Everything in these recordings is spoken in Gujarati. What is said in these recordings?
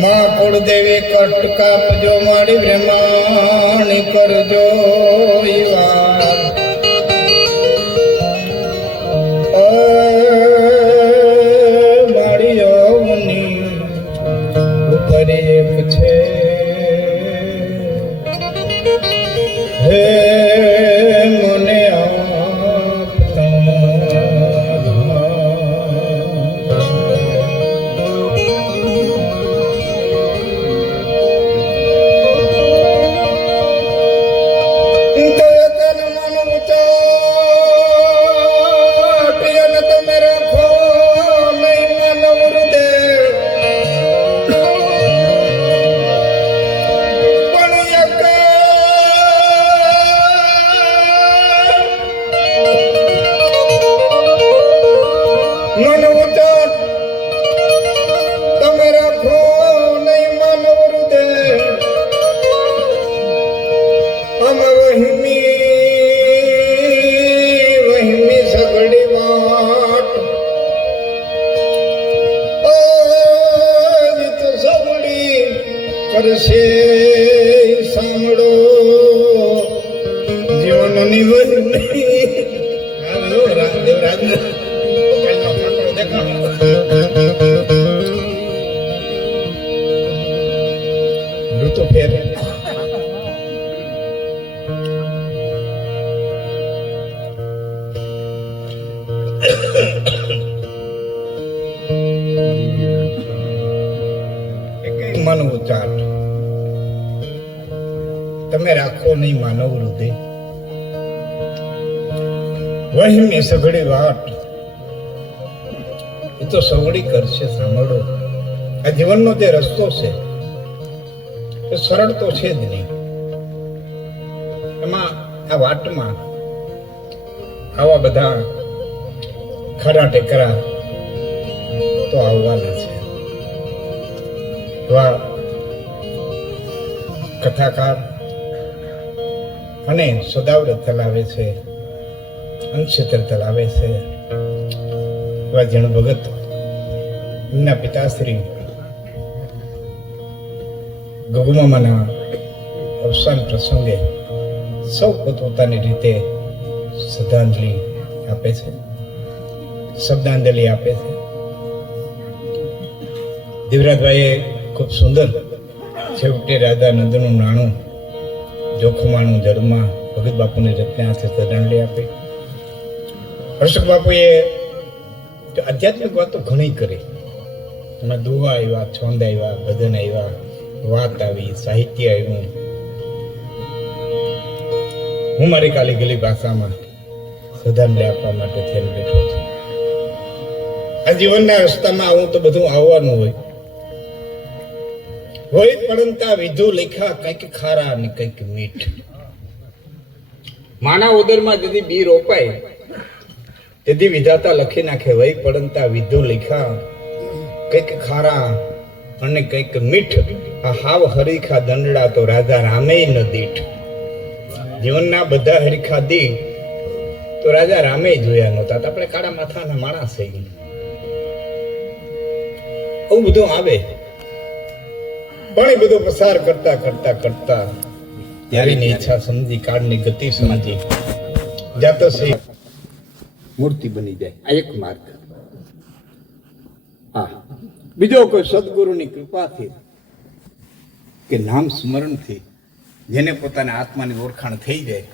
માં કુળદેવી કટ કાપજો મારી બ્રહ્માણી કરજો મારી યૌવની ઉપર એક છે હે મને કરશે સાંભળો જીવનની ઋતુ ફેર માનવ ચાટ તમે રાખો નહીં માનવ હૃદય વહીની સઘળી વાટ એ તો સવડી કરશે સાંભળો આ જીવનનો જે રસ્તો છે એ સરળ તો છે જ નહીં એમાં આ વાટમાં આવા બધા ખરા ટેકરા તો આવવાના છે કથાકાર અને સદાવ્રત ચલાવે છે, અંશેતર ચલાવે છે એવા જણ ભગત એમના પિતાશ્રી ગગુમામાના અવસાન પ્રસંગે સૌ પોતપોતાની રીતે શ્રદ્ધાંજલિ આપે છે, શબ્દાંજલિ આપે છે. દેવરાજભાઈએ ખૂબ સુંદર છેવટે રાધા નંદનું નાણું જોખમાણું જળમાં ભગત બાપુની રત્ને હાથે શ્રદ્ધાંજલિ આપી. હર્ષક બાપુએ આધ્યાત્મિક વાતો ઘણી કરી. એમાં દુહા આવ્યા, છંદ આવ્યા, ભજન આવ્યા, વાત આવી, સાહિત્ય આવ્યું. હું મારી કાલી ગલી ભાષામાં શ્રદ્ધાંજલિ આપવા માટે થઈને બેઠો છું. આ જીવનના રસ્તામાં આવું તો બધું આવવાનું હોય પરંતા વિધુ લેખા કંઈક ખારા ને કંઈક મીઠ. માના ઉદરમાં જેથી બી રોપાય તેથી વિધાતા લખી નાખે વય પડંતા વિધુ લેખા કંઈક ખારા અને કંઈક મીઠ. આ હાવ હરીખા દંડડા તો રાજા રામે ન દીઠ. જીવનના બધા હરીખા દી તો રાજા રામે જોયા નહોતા. આપણે કાળા માથાના માણસ થઈ ગયા. આવું બધું આવે પણ એ બધું પસાર કરતા કરતા કરતા યારીની ઈચ્છા સમજી, કાળની ગતિ સમજી જાતો છે મૂર્તિ બની જાય. આ એક માર્ગ. હા, બીજો કોઈ સદગુરુની કૃપાથી કે નામ સ્મરણથી જેને પોતાના આત્માની ઓળખાણ થઈ જાય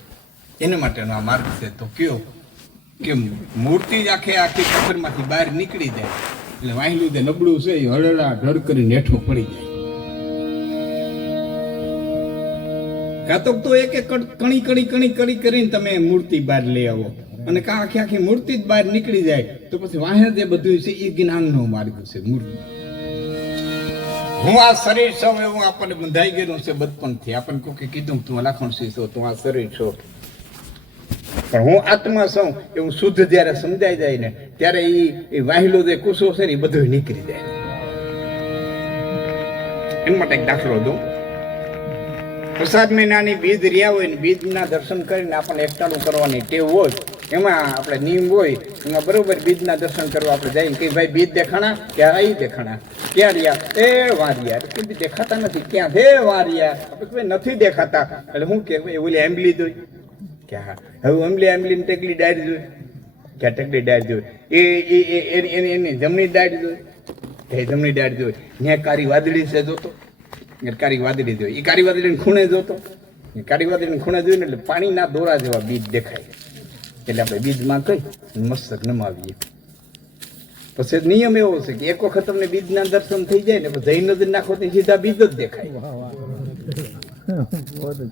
એના માટેનો આ માર્ગ છે. તો કયો કે મૂર્તિ જ આખી પથ્થરમાંથી બહાર નીકળી જાય એટલે વાહિલું જે નબળું છે એ હળડા ઢળ કરીને હેઠું પડી જાય. કાં તો એક એક કણી કણી કણી કણી કરીને તમે મૂર્તિ બહાર લઈ આવો અને કાં આખી મૂર્તિ જ બહાર નીકળી જાય તો પછી વાહે જે બધું છે એ જ્ઞાનનો માર્ગ છે. મૂર્તિ હું આ શરીર છું એવું આપણને બંધાઈ ગયેલું છે બચપણથી. આપણને કોઈ કીધું તું લાખણસી છો, તું આ શરીર છો, પણ હું આત્મા છું એવું શુદ્ધ જયારે સમજાઈ જાય ને ત્યારે એ વાહિલો જે કુસો છે ને એ બધું નીકળી જાય. એના માટે એક દાખલો દઉં. પ્રસાદ મહિનાની બીજ રહ્યા હોય ને બીજના દર્શન કરીને આપણને એકટાણું કરવાની ટેવ હોય એમાં આપણે નિયમ હોય એમાં બરોબર બીજના દર્શન કરવા આપણે જઈએ કે ભાઈ બીજ દેખાણા ક્યાં આવી દેખાણા ક્યાં રહ્યા એ વારિયા કે બી દેખાતા નથી ક્યાં છે વારિયા આપણે નથી દેખાતા એટલે શું કે ઓલી એમ્બલી જોઈ કે હા હવે એમ્બલી ટેકલી ડાયરી જોઈ ક્યાં ટેકલી ડાયરી જોઈ એની જમણી ડાયરી જોઈ એ જમણી ડાયરી જોઈ ત્યાં કારી વાદળી છે જોતો કારી વાદળી જોઈ એ કારી વાદળીને ખૂણે જોતો કારી વાદળીને ખૂણે જોઈને એટલે પાણીના દોરા જેવા બીજ દેખાય એટલે આપણે બીજમાં કઈ મસ્તક નમાવીએ પછી નિયમ એવો છે કે એક વખત તમને બીજના દર્શન થઈ જાય ને પછી જઈ નજર નાખો તો સીધા બીજ જ દેખાય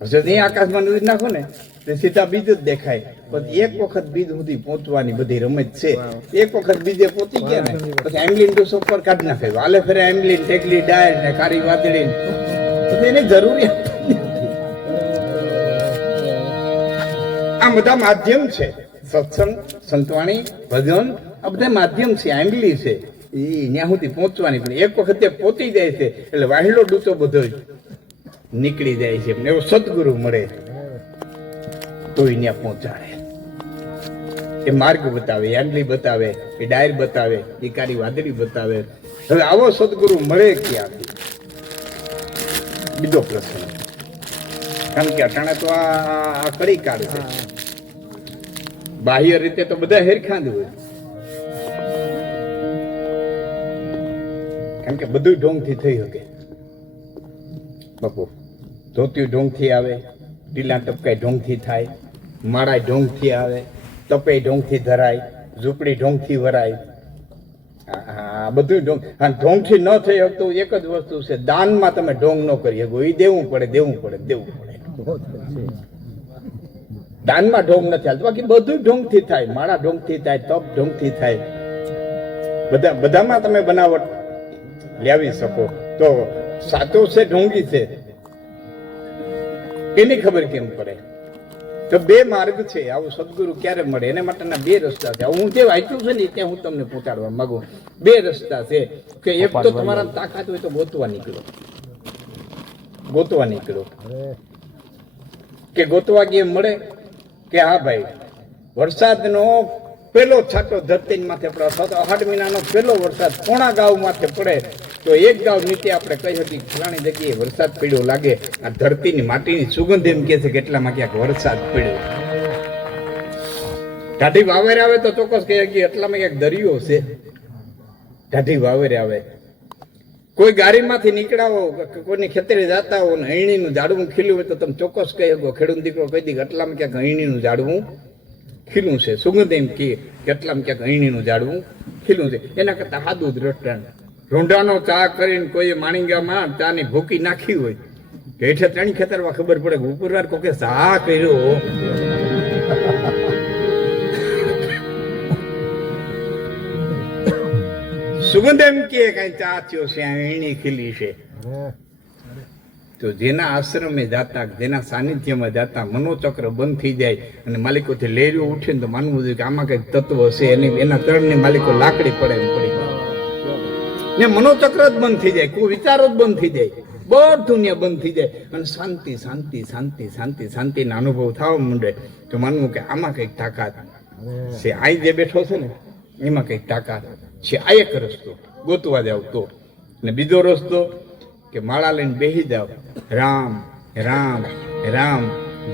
પછી આકાશમાં નજર નાખો ને તો સીધા બીજ જ દેખાય પછી એક વખત બીજ સુધી પહોંચવાની બધી રમત છે એક વખત બીજે પહોંચી ગયા ને પછી એમ્બલીન ડોસો પર કાઢી નાખે હાલે ફેરે એમ્બલીન ટેકલી ડાયર ને કારી વાદળી પછી એની જરૂરિયાત આ બધા માધ્યમ છે સત્સંગ સંતવાણી ભજન આ બધા માધ્યમ છે આંબલી છે એ ત્યાં સુધી પહોંચવાની પણ એક વખત તે પહોંચી જાય છે એટલે વાહિલો ડૂચો બધો નીકળી જાય છે એવો સદગુરુ મળે તો એ ત્યાં પહોંચાડે એ માર્ગ બતાવે આંબલી બતાવે એ ડાયર બતાવે એ કારી વાદળી બતાવે હવે આવો સદગુરુ મળે ક્યાંથી બીજો પ્રશ્ન કારણ કે અટાણે તો આ કડી કાઢ છે બાહ્ય રીતે તો બધા હેરખાંદ હોય કારણ કે બધું ઢોંગથી થઈ શકે બાપુ ધોતિયું ઢોંગથી આવે ઢીલા ટપકાઈ ઢોંગથી થાય માળા ઢોંગથી આવે તપે ઢોંગથી ધરાય ઝૂંપડી ઢોંગથી વરાય હા બધું ઢોંગ અને ઢોંગથી ન થઈ શકતું એક જ વસ્તુ છે દાનમાં તમે ઢોંગ ન કરી શકો એ દેવું પડે દાનમાં ઢોંગ નથી હાલતું બાકી બધું ઢોંગથી થાય માળા ઢોંગથી થાય તપ ઢોંગથી થાય બધામાં તમે બનાવટ લાવી શકો તો સાચો છે ઢોંગી છે એની ખબર કેમ પડે તો બે માર્ગ છે આવું સદગુરુ ક્યારે મળે એના માટેના બે રસ્તા છે હું જે વાંચ્યું છે ને ત્યાં હું તમને પહોંચાડવા માંગુ બે રસ્તા છે કે એક તો તમારા તાકાત હોય તો ગોતવા નીકળો કે ગોતવા ગયે મળે કે હા ભાઈ વરસાદનો પેલો છાંટો ધરતી માથે પડે અથવા તો 8 મહિનાનો પેલો વરસાદ કોણા ગાવ માથે પડે તો એક ગાવ નીચે આપણે કહી હતી ફલાણી જગ્યાએ વરસાદ પડ્યો લાગે આ ધરતીની માટીની સુગંધ એમ કે છે કે એટલામાં ક્યાંક વરસાદ પડ્યો ઢાઢી વાવેર આવે તો ચોક્કસ કહે કે એટલામાં ક્યાંક દરિયો છે ઢાઢી વાવેર આવે કોઈ ગાડીમાંથી નીકળાવો કોઈની ખેતરે જતા હો ને હૈણીનું ઝાડવું ખીલ્યું હોય તો તમે ચોક્કસ કહી શકો ખેડૂત દીકરો કહી દી એટલામાં ક્યાંક હૈણીનું ઝાડવું ખીલું છે સુગંધ એમ કે એટલામાં ક્યાંક હૈણીનું ઝાડવું ખીલું છે એના કરતા સાદું દ્રષ્ટાંત રોંઢાનો ચા કરીને કોઈ માણીગામાં ચાની ભૂકી નાખી હોય કે હેઠે ત્રણ ખેતરમાં ખબર પડે કે ઉપરવાર કોકે ચા કર્યો સુગંધ એમ કે કઈ ચા થયો છે એની ખીલી છે તો જેના આશ્રમે જાતા જેના સાનિધ્યમાં જાતા મનોચક્ર બંધ થઈ જાય અને માલિકોથી લેરીઓ ઉઠે ને તો માનવું જોઈએ કે આમાં કઈક તત્વ હશે એના ત્રણની માલિકો લાકડી પડે એમ પડી ને મનોચક્ર જ બંધ થઈ જાય કોઈ વિચારો જ બંધ થઈ જાય બધું ને બંધ થઈ જાય અને શાંતિ શાંતિ શાંતિ શાંતિ શાંતિનો અનુભવ થવા માંડે તો માનવું કે આમાં કઈક તાકાત છે આ જે બેઠો છે ને એમાં કઈક તાકાત છે આ એક રસ્તો ગોતવા જાવ તો ને બીજો રસ્તો કે માળા લઈને બેસી જાવ રામ રામ રામ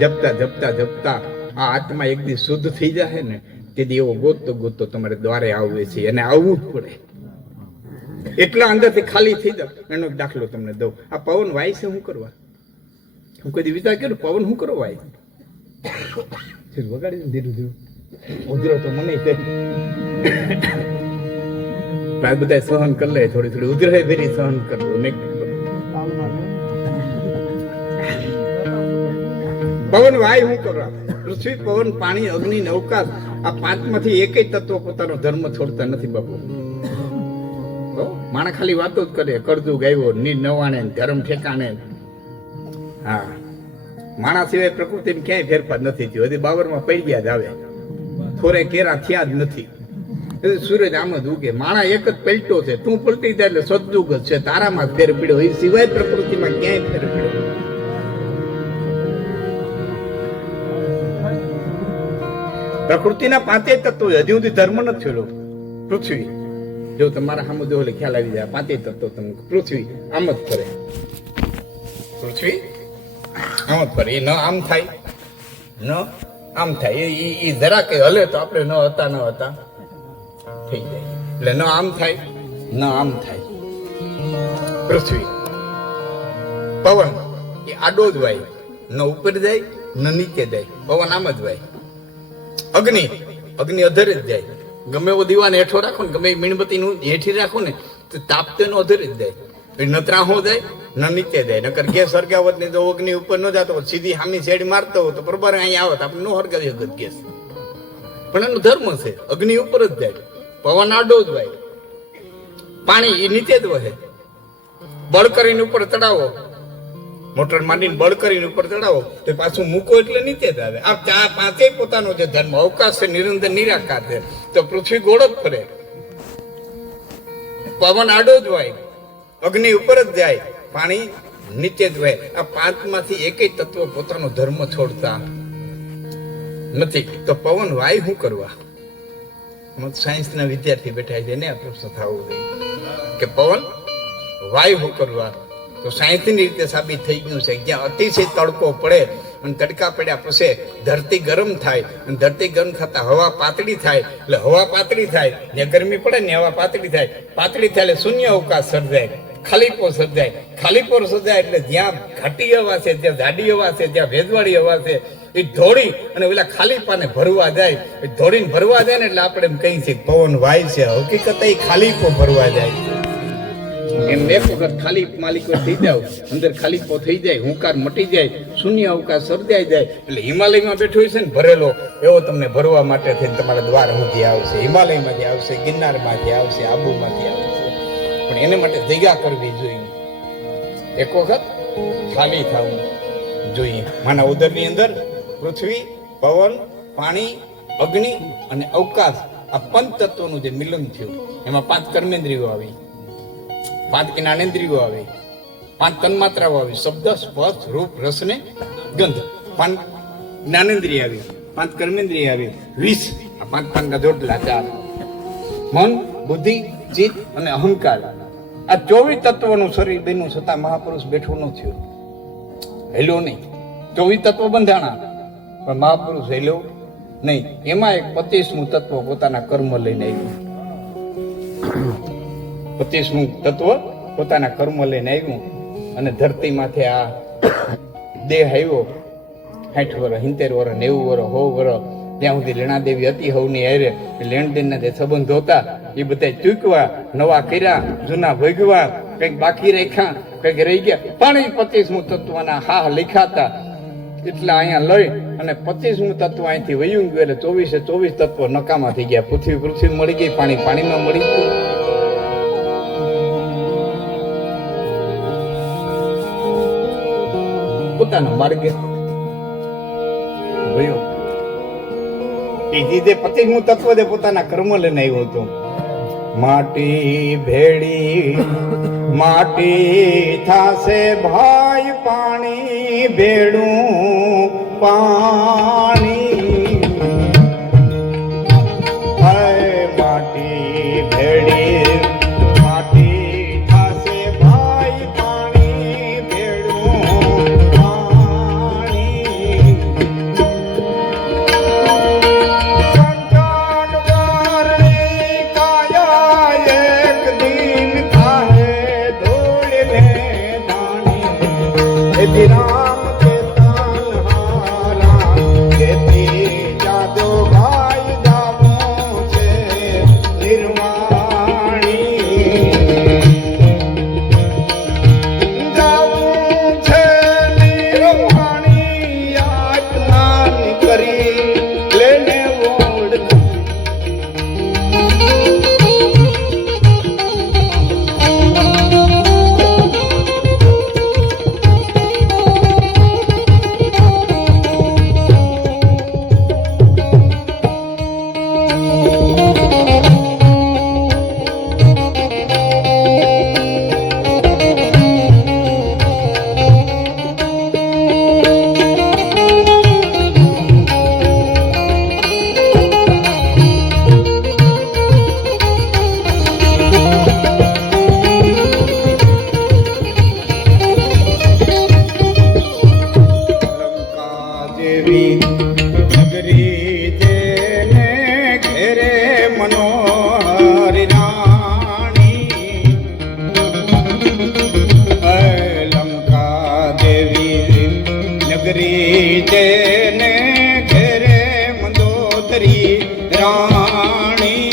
જપતા જપતા જપતા આ આત્મા એક દી શુદ્ધ થઈ જાય ને તેથી એવો ગોતતો ગોતતો તમારે દ્વારે આવવે છે અને આવવું જ પડે એટલા અંદરથી ખાલી થઈ જાવ એનો એક દાખલો તમને દઉં આ પવન વાય છે શું કરવા હું કદી વિચાર કર્યો પવન શું કરો વાય વગાડી ધીરું ધીરું ઉધરો તો મને બધા સહન કરી લે થોડી થોડી ઉધરાય ફેરી સહન કરવું પવન વાય શું કરવા પૃથ્વી પવન પાણી અગ્નિ ને અવકાશ આ પાંચમાંથી એકેય તત્વ પોતાનો ધર્મ છોડતા નથી બાપુ માણસ ખાલી વાતો જ કરે કરજુ ગાયો ની નવાણે ધર્મ ઠેકાણે હા માણસ સિવાય પ્રકૃતિ ક્યાંય ફેરફાર નથી થયો હજી બાવરમાં પડી ગયા જ આવે થોરે કેરા થયા જ નથી સૂરજ આમ જ ઉગે માણા એક જ પલટો છે તું પલટી જાય એટલે સદયુગ જ છે તારામાં જ ફેર પીડ્યો એ સિવાય પ્રકૃતિમાં ક્યાંય ફેર પીડ્યો પ્રકૃતિના પાંચેય તત્વો હજી સુધી ધર્મ નથી થયેલો. પૃથ્વી જો તમારા સામે જો ખ્યાલ આવી જાય, પાંચેય તત્વો તમે પૃથ્વી આમ જ ફરે, પૃથ્વી આમ જ ફરે. એ ન આમ થાય ન આમ થાય, એ જરા કે હલે તો આપણે ન હતા થઈ જાય. એટલે ન આમ થાય ન આમ થાય. પૃથ્વી પવન એ આડો જ વાય, ન ઉપર જાય ન નીચે જાય, પવન આમ જ વાય. અગ્નિ અધરે જ જાય. ગમે એવો દીવાને હેઠો રાખો ને, ગમે એ મીણબત્તી નું હેઠી રાખો ને તો તાપતે નો અધરે જ જાય. ન ત્રાહો જાય ન નીચે જાય. નકર ગેસ સળગાવત ને તો અગ્નિ ઉપર ન જતો સીધી હામી શેડ મારતો હોય તો બરોબર અહીંયા આવત, આપણે નો હરગાવી શકત ગેસ. પણ એનો ધર્મ છે, અગ્નિ ઉપર જ જાય, પવન આડો જ વાય, પાણી એ નીચે જ વહે. બળ કરીને ઉપર ચડાવો, મોટર માંડીને બળ કરીને ઉપર ચડાવો તો પાછું મૂકો એટલે નીચે જ આવે. આ પાંચેય પોતાનો જે ધર્મ, અવકાશ છે, નિરંતર નિરાકાર છે. તો પૃથ્વી ગોળ જ ફરે, પવન આડો જ વાય, અગ્નિ ઉપર જ જાય, પાણી નીચે જ વહે. આ પાંચમાંથી એકેય તત્વ પોતાનો ધર્મ છોડતા નથી. તો પવન વાય શું કરવા? સાયન્સના વિદ્યાર્થી બેઠા છે ને આ પ્રશ્ન થવો જોઈએ કે પવન વાય શું કરવા? તો સાયન્સની રીતે સાબિત થઈ ગયું છે જ્યાં અતિશય તડકો પડે અને તડકા પડ્યા પછી ધરતી ગરમ થાય, અને ધરતી ગરમ થતા હવા પાતળી થાય. એટલે હવા પાતળી થાય, જ્યાં ગરમી પડે ને હવા પાતળી થાય. પાતળી થાય એટલે શૂન્ય અવકાશ સર્જાય, ખાલીપો સર્જાય. ખાલીપો સર્જાય એટલે જ્યાં ઘાટી હવા છે, જ્યાં જાડી હવા છે, જ્યાં ભેજવાળી હવા છે, એ ધોળી અને ઓલા ખાલીપાને ભરવા જાય. ધોળીને ભરવા જાય ને એટલે આપણે એમ કહી છીએ પવન વાય છે. હકીકત એ ખાલીપો ભરવા જાય. એમ એક વખત ખાલી માલિકો થઈ જાવ, અંદર ખાલીપો થઈ જાય, હુંકાર મટી જાય, શૂન્ય અવકાશ સર્જાઈ જાય એટલે હિમાલયમાં બેઠો છે ને ભરેલો એવો તમને ભરવા માટે થઈને તમારા દ્વાર સુધી આવશે. હિમાલયમાંથી આવશે, ગિરનારમાંથી આવશે, આબુમાંથી આવશે. પણ એને માટે જગ્યા કરવી જોઈએ, એક વખત ખાલી થવું જોઈએ. માના ઉદરની અંદર પૃથ્વી, પવન, પાણી, અગ્નિ અને અવકાશ, આ પંચ તત્વોનું જે મિલન થયું એમાં 5 કર્મેન્દ્રિયો આવી, 5 જ્ઞાનેન્દ્રિયો આવે, 5 તન્માત્રાઓ આવી, શબ્દ, સ્પર્શ, રૂપ, રસ ને ગંધ. 5 જ્ઞાનેન્દ્રિય આવી, 5 કર્મેન્દ્રિય આવી, 20 આ 5 જોડલા 4 મન, બુદ્ધિ, ચિત્ત અને અહંકાર. આ 24 તત્વોનું શરીર બન્યું છતાં મહાપુરુષ બેઠું ન થયું, હેલો નહીં. 24 તત્વો બંધાણા પણ મહાપુરુષ હેલો નહીં. એમાં એક 25મું તત્વ પોતાના કર્મ લઈને આવ્યું. 25મું તત્વ પોતાના કર્મ લઈને આવ્યું અને ધરતીમાંથી આ દેહ આવ્યો. 60 વર્ષ, 70 વર્ષ, 90 વર્ષ, 100 વર્ષ, ત્યાં સુધી લેણાદેવી હતી હવની હારે. લેણદેણના જે સંબંધો હતા એ બધા ચૂકવા, નવા કર્યા, જૂના ભોગવા, કંઈક બાકી રાખ્યા, કંઈક રહી ગયા. પણ એ 25મું તત્વના હા લખાતા એટલા અહીંયા લઈ અને 25મું તત્વ અહીંથી વયું ગયું એટલે 24 તત્વ નકામા થઈ ગયા. પૃથ્વી મળી ગઈ, પાણીમાં મળી ગયું. પોતાના માર્ગે ગયો. એ જે 25મું તત્વ જે પોતાના કર્મ લઈને આવ્યો હતો. માટી ભેડી માટી થાશે ભાઈ, પાણી ભેડું પાણી. હાય માટી ભેડી માટી થાશે ભાઈ, પાણી ભેડું પાણી. સંતાન વારની કાયા એક દિન થાહે ધૂળ ને ધાણી. રામ કે તાલ હારા કે રાણી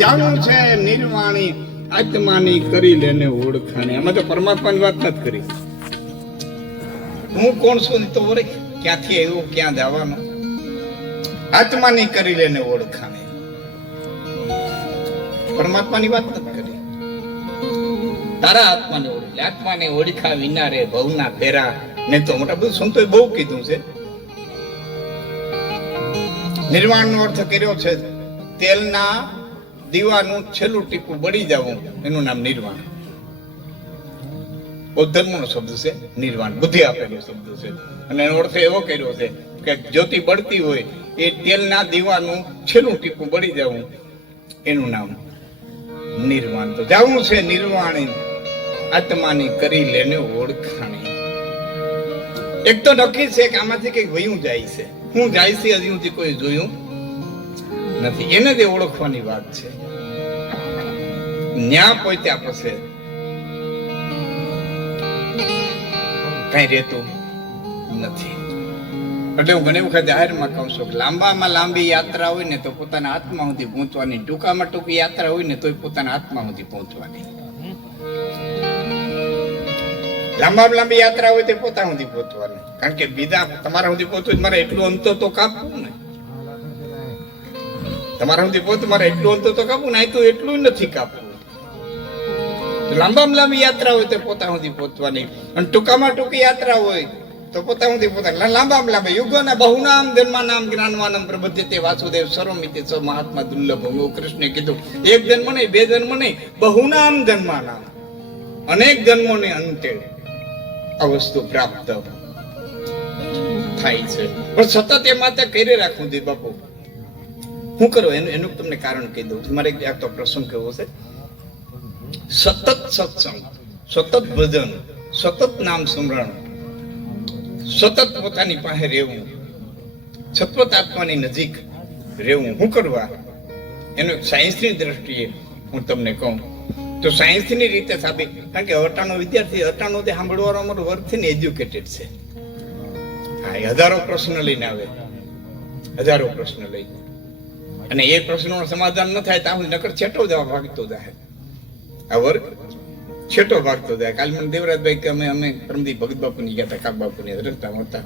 જાણું છે નિર્વાણી આત્માની કરી લેને ઓળખાણી. આમાં તો પરમાત્માની વાત નથી કરી. હું કોણ છું તો વરે ક્યાંથી આવ્યો ક્યાં જવાનો. આત્માની કરી લેને ઓળખાણી. પરમાત્માની વાત નથી કરી. તારા આત્માને ઓળખ. આત્માને ઓળખા વિના રે ભવના ફેરા ને તો મોટા બધું સંતોએ બહુ કીધું છે. નિર્વાણનો અર્થ કર્યો છે તેલના દીવાનું છેલ્લું ટીપું બળી જવું, એનું નામ નિર્વાણ. બૌદ્ધ ધર્મનો શબ્દ છે નિર્વાણ, બુદ્ધિ આપેલો શબ્દ છે. અને એનો અર્થ એવો કર્યો છે કે જ્યોતિ બળતી હોય એ તેલના દીવાનું છેલ્લું ટીપું બળી જવું, એનું નામ નિર્વાણ. તો જાવું છે નિર્વાણી આત્માની કરી લેને ઓળખાણી. એક તો નક્કી છે કે આમાંથી કઈક વયું જાય છે. હું જાય છે હજી સુધી કોઈ જોયું નથી. એને જ ઓળખવાની વાત છે. ન્યા પહોંચ્યા પછી કઈ રહેતું નથી. એટલે હું ઘણી વખત જાહેરમાં કહું છું કે લાંબામાં લાંબી યાત્રા હોય ને તો પોતાના આત્મા સુધી પહોંચવાની, ટૂંકામાં ટૂંકી યાત્રા હોય ને તો પોતાના આત્મા સુધી પહોંચવાની. લાંબામાં લાંબી યાત્રા હોય તો પોતા સુધી પહોંચવાની. કારણ કે બીજા તમારા સુધી પહોંચવું મારે એટલું અંતર તો કાપવું ને. તમારા સુધી પહોંચ મારે એટલું અંતર તો કાપવું ને, તો એટલું નથી કાપવું. લાંબામાં લાંબી યાત્રા હોય તો પોતા સુધી પહોંચવાની, અને ટૂંકામાં ટૂંકી યાત્રા હોય તો પોતા સુધી પહોંચવાની. લાંબામાં લાંબા યુગોના બહુનામ જન્માનામ જ્ઞાનવાનમ પ્રબધ્યતે વાસુદેવ સર્વમિતિ સ મહાત્મા દુર્લભ. કૃષ્ણે કીધું એક જન્મ નહીં, બે જન્મ નહીં, બહુનામ જન્માનામ, અનેક જન્મોને અંતે આ વસ્તુ પ્રાપ્ત થાય છે. પણ સતત એ માત્ર કરી રાખવું જોઈએ. બાપુ શું કરો એનું તમને કારણ કહી દઉં. મારે એક તો પ્રસંગ કેવો છે. સતત સત્સંગ, સતત ભજન, સતત નામ સ્મરણ, સતત પોતાની પાસે રહેવું, સતત આત્માની નજીક રહેવું. શું કરવા એનું સાયન્સની દ્રષ્ટિએ હું તમને કહું તો સાયન્સની રીતે સાબિત. કારણ કે અટાનો વિદ્યાર્થી, અટાનો તે સાંભળવાનો અમારો વર્ગ છે ને એજ્યુકેટેડ છે. હા, એ હજારો પ્રશ્ન લઈને આવે, હજારો પ્રશ્ન લઈ, અને એ પ્રશ્નોનું સમાધાન ન થાય ત્યાં નકર છેટો જવા ભાગતો જાય. આ વર્ગ છેટો ભાગતો જાય. કાલે મને દેવરાજભાઈ કે અમે પરમદી ભગત બાપુની ગયા હતા, કાક બાપુની રસ્તા હતા.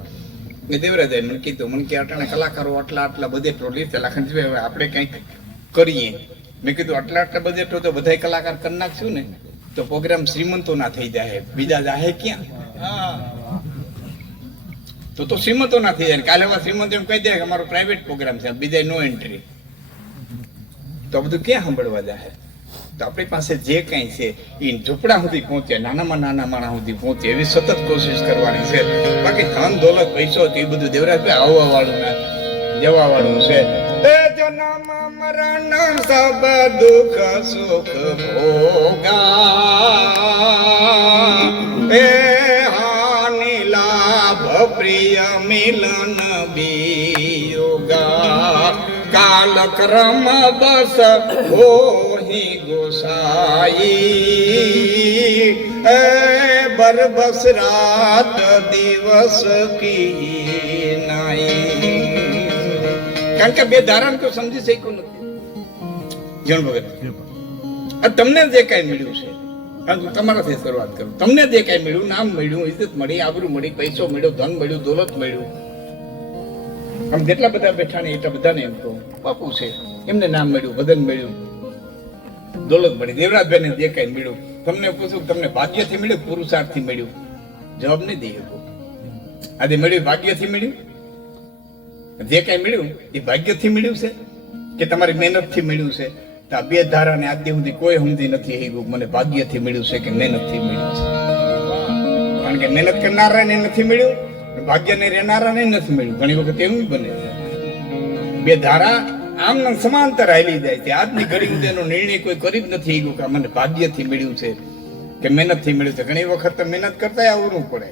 મેં દેવરાજભાઈ મને કીધું, મને કે અટાણા કલાકારો આટલા બજેટો લીધે લાખણ હવે આપણે કંઈક કરીએ. મેં કીધું આટલા બજેટો તો બધા કલાકાર કરી નાખશું ને તો પ્રોગ્રામ શ્રીમંતો ના થઈ જાય, બીજા જાહે ક્યાં? તો શ્રીમંતો ના થઈ જાય. કાલે શ્રીમંતો એમ કહી દે કે અમારો પ્રાઇવેટ પ્રોગ્રામ છે, બીજા નો એન્ટ્રી, તો બધું ક્યાં સાંભળવા જાય? તો આપણી પાસે જે કઈ છે એ ઝૂંપડા સુધી પહોંચે, નાનામાં નાના માણસ સુધી પહોંચે એવી સતત કોશિશ કરવાની છે. બાકી ધન દોલત પૈસો એ બધું દેવરાજભાઈ આવવા વાળું ના જવા વાળું છે. જન્મ મરણ સબ દુઃખ સુખ ભોગા, એ હાનિ લાભ પ્રિય મિલન વિયોગા કાલ ક્રમ બસ હોહી ગોસાઈ એ બરબસ રાત દિવસ કી નાઈ. કારણ કે બે ધારણ તો સમજી શક્યું નથી જણ વગર. તમને જે કઈ મળ્યું છે તમારાથી શરૂઆત કરું. તમને જે કઈ મળ્યું, નામ મળ્યું, ઇજ્જત મળી, આબરૂ મળી, પૈસો મળ્યો, ધન મળ્યું, દોલત મળ્યું, આમ જેટલા બધા બેઠા ને એટલા બધાને એમ કહું બાપુ છે એમને નામ મળ્યું, વદન મળ્યું, દોલત મળી. દેવરાજભાઈને જે કઈ મળ્યું, તમને પૂછું તમને ભાગ્યથી મળ્યું પુરુષાર્થથી મળ્યું? જવાબ નહીં દઈ શકો. આજે મળ્યું ભાગ્યથી મળ્યું? જે કઈ મળ્યું એ ભાગ્યથી મળ્યું છે કે તમારી મહેનતથી મળ્યું છે? તો આ બે ધારાને આજ સુધી કોઈ સમજી નથી એવું મને ભાગ્યથી મળ્યું છે કે મહેનતથી મળ્યું છે. કારણ કે મહેનત કરનારાને નથી મળ્યું, ભાગ્યને રહેનારાને નથી મળ્યું. ઘણી વખત એવું બને છે. બે ધારા આમ સમાંતર હાલી જાય છે. આજની ઘડી સુધી એનો નિર્ણય કોઈ કરી જ નથી કે મને ભાગ્યથી મળ્યું છે કે મહેનતથી મળ્યું છે. ઘણી વખત મહેનત કરતા આવવું પડે.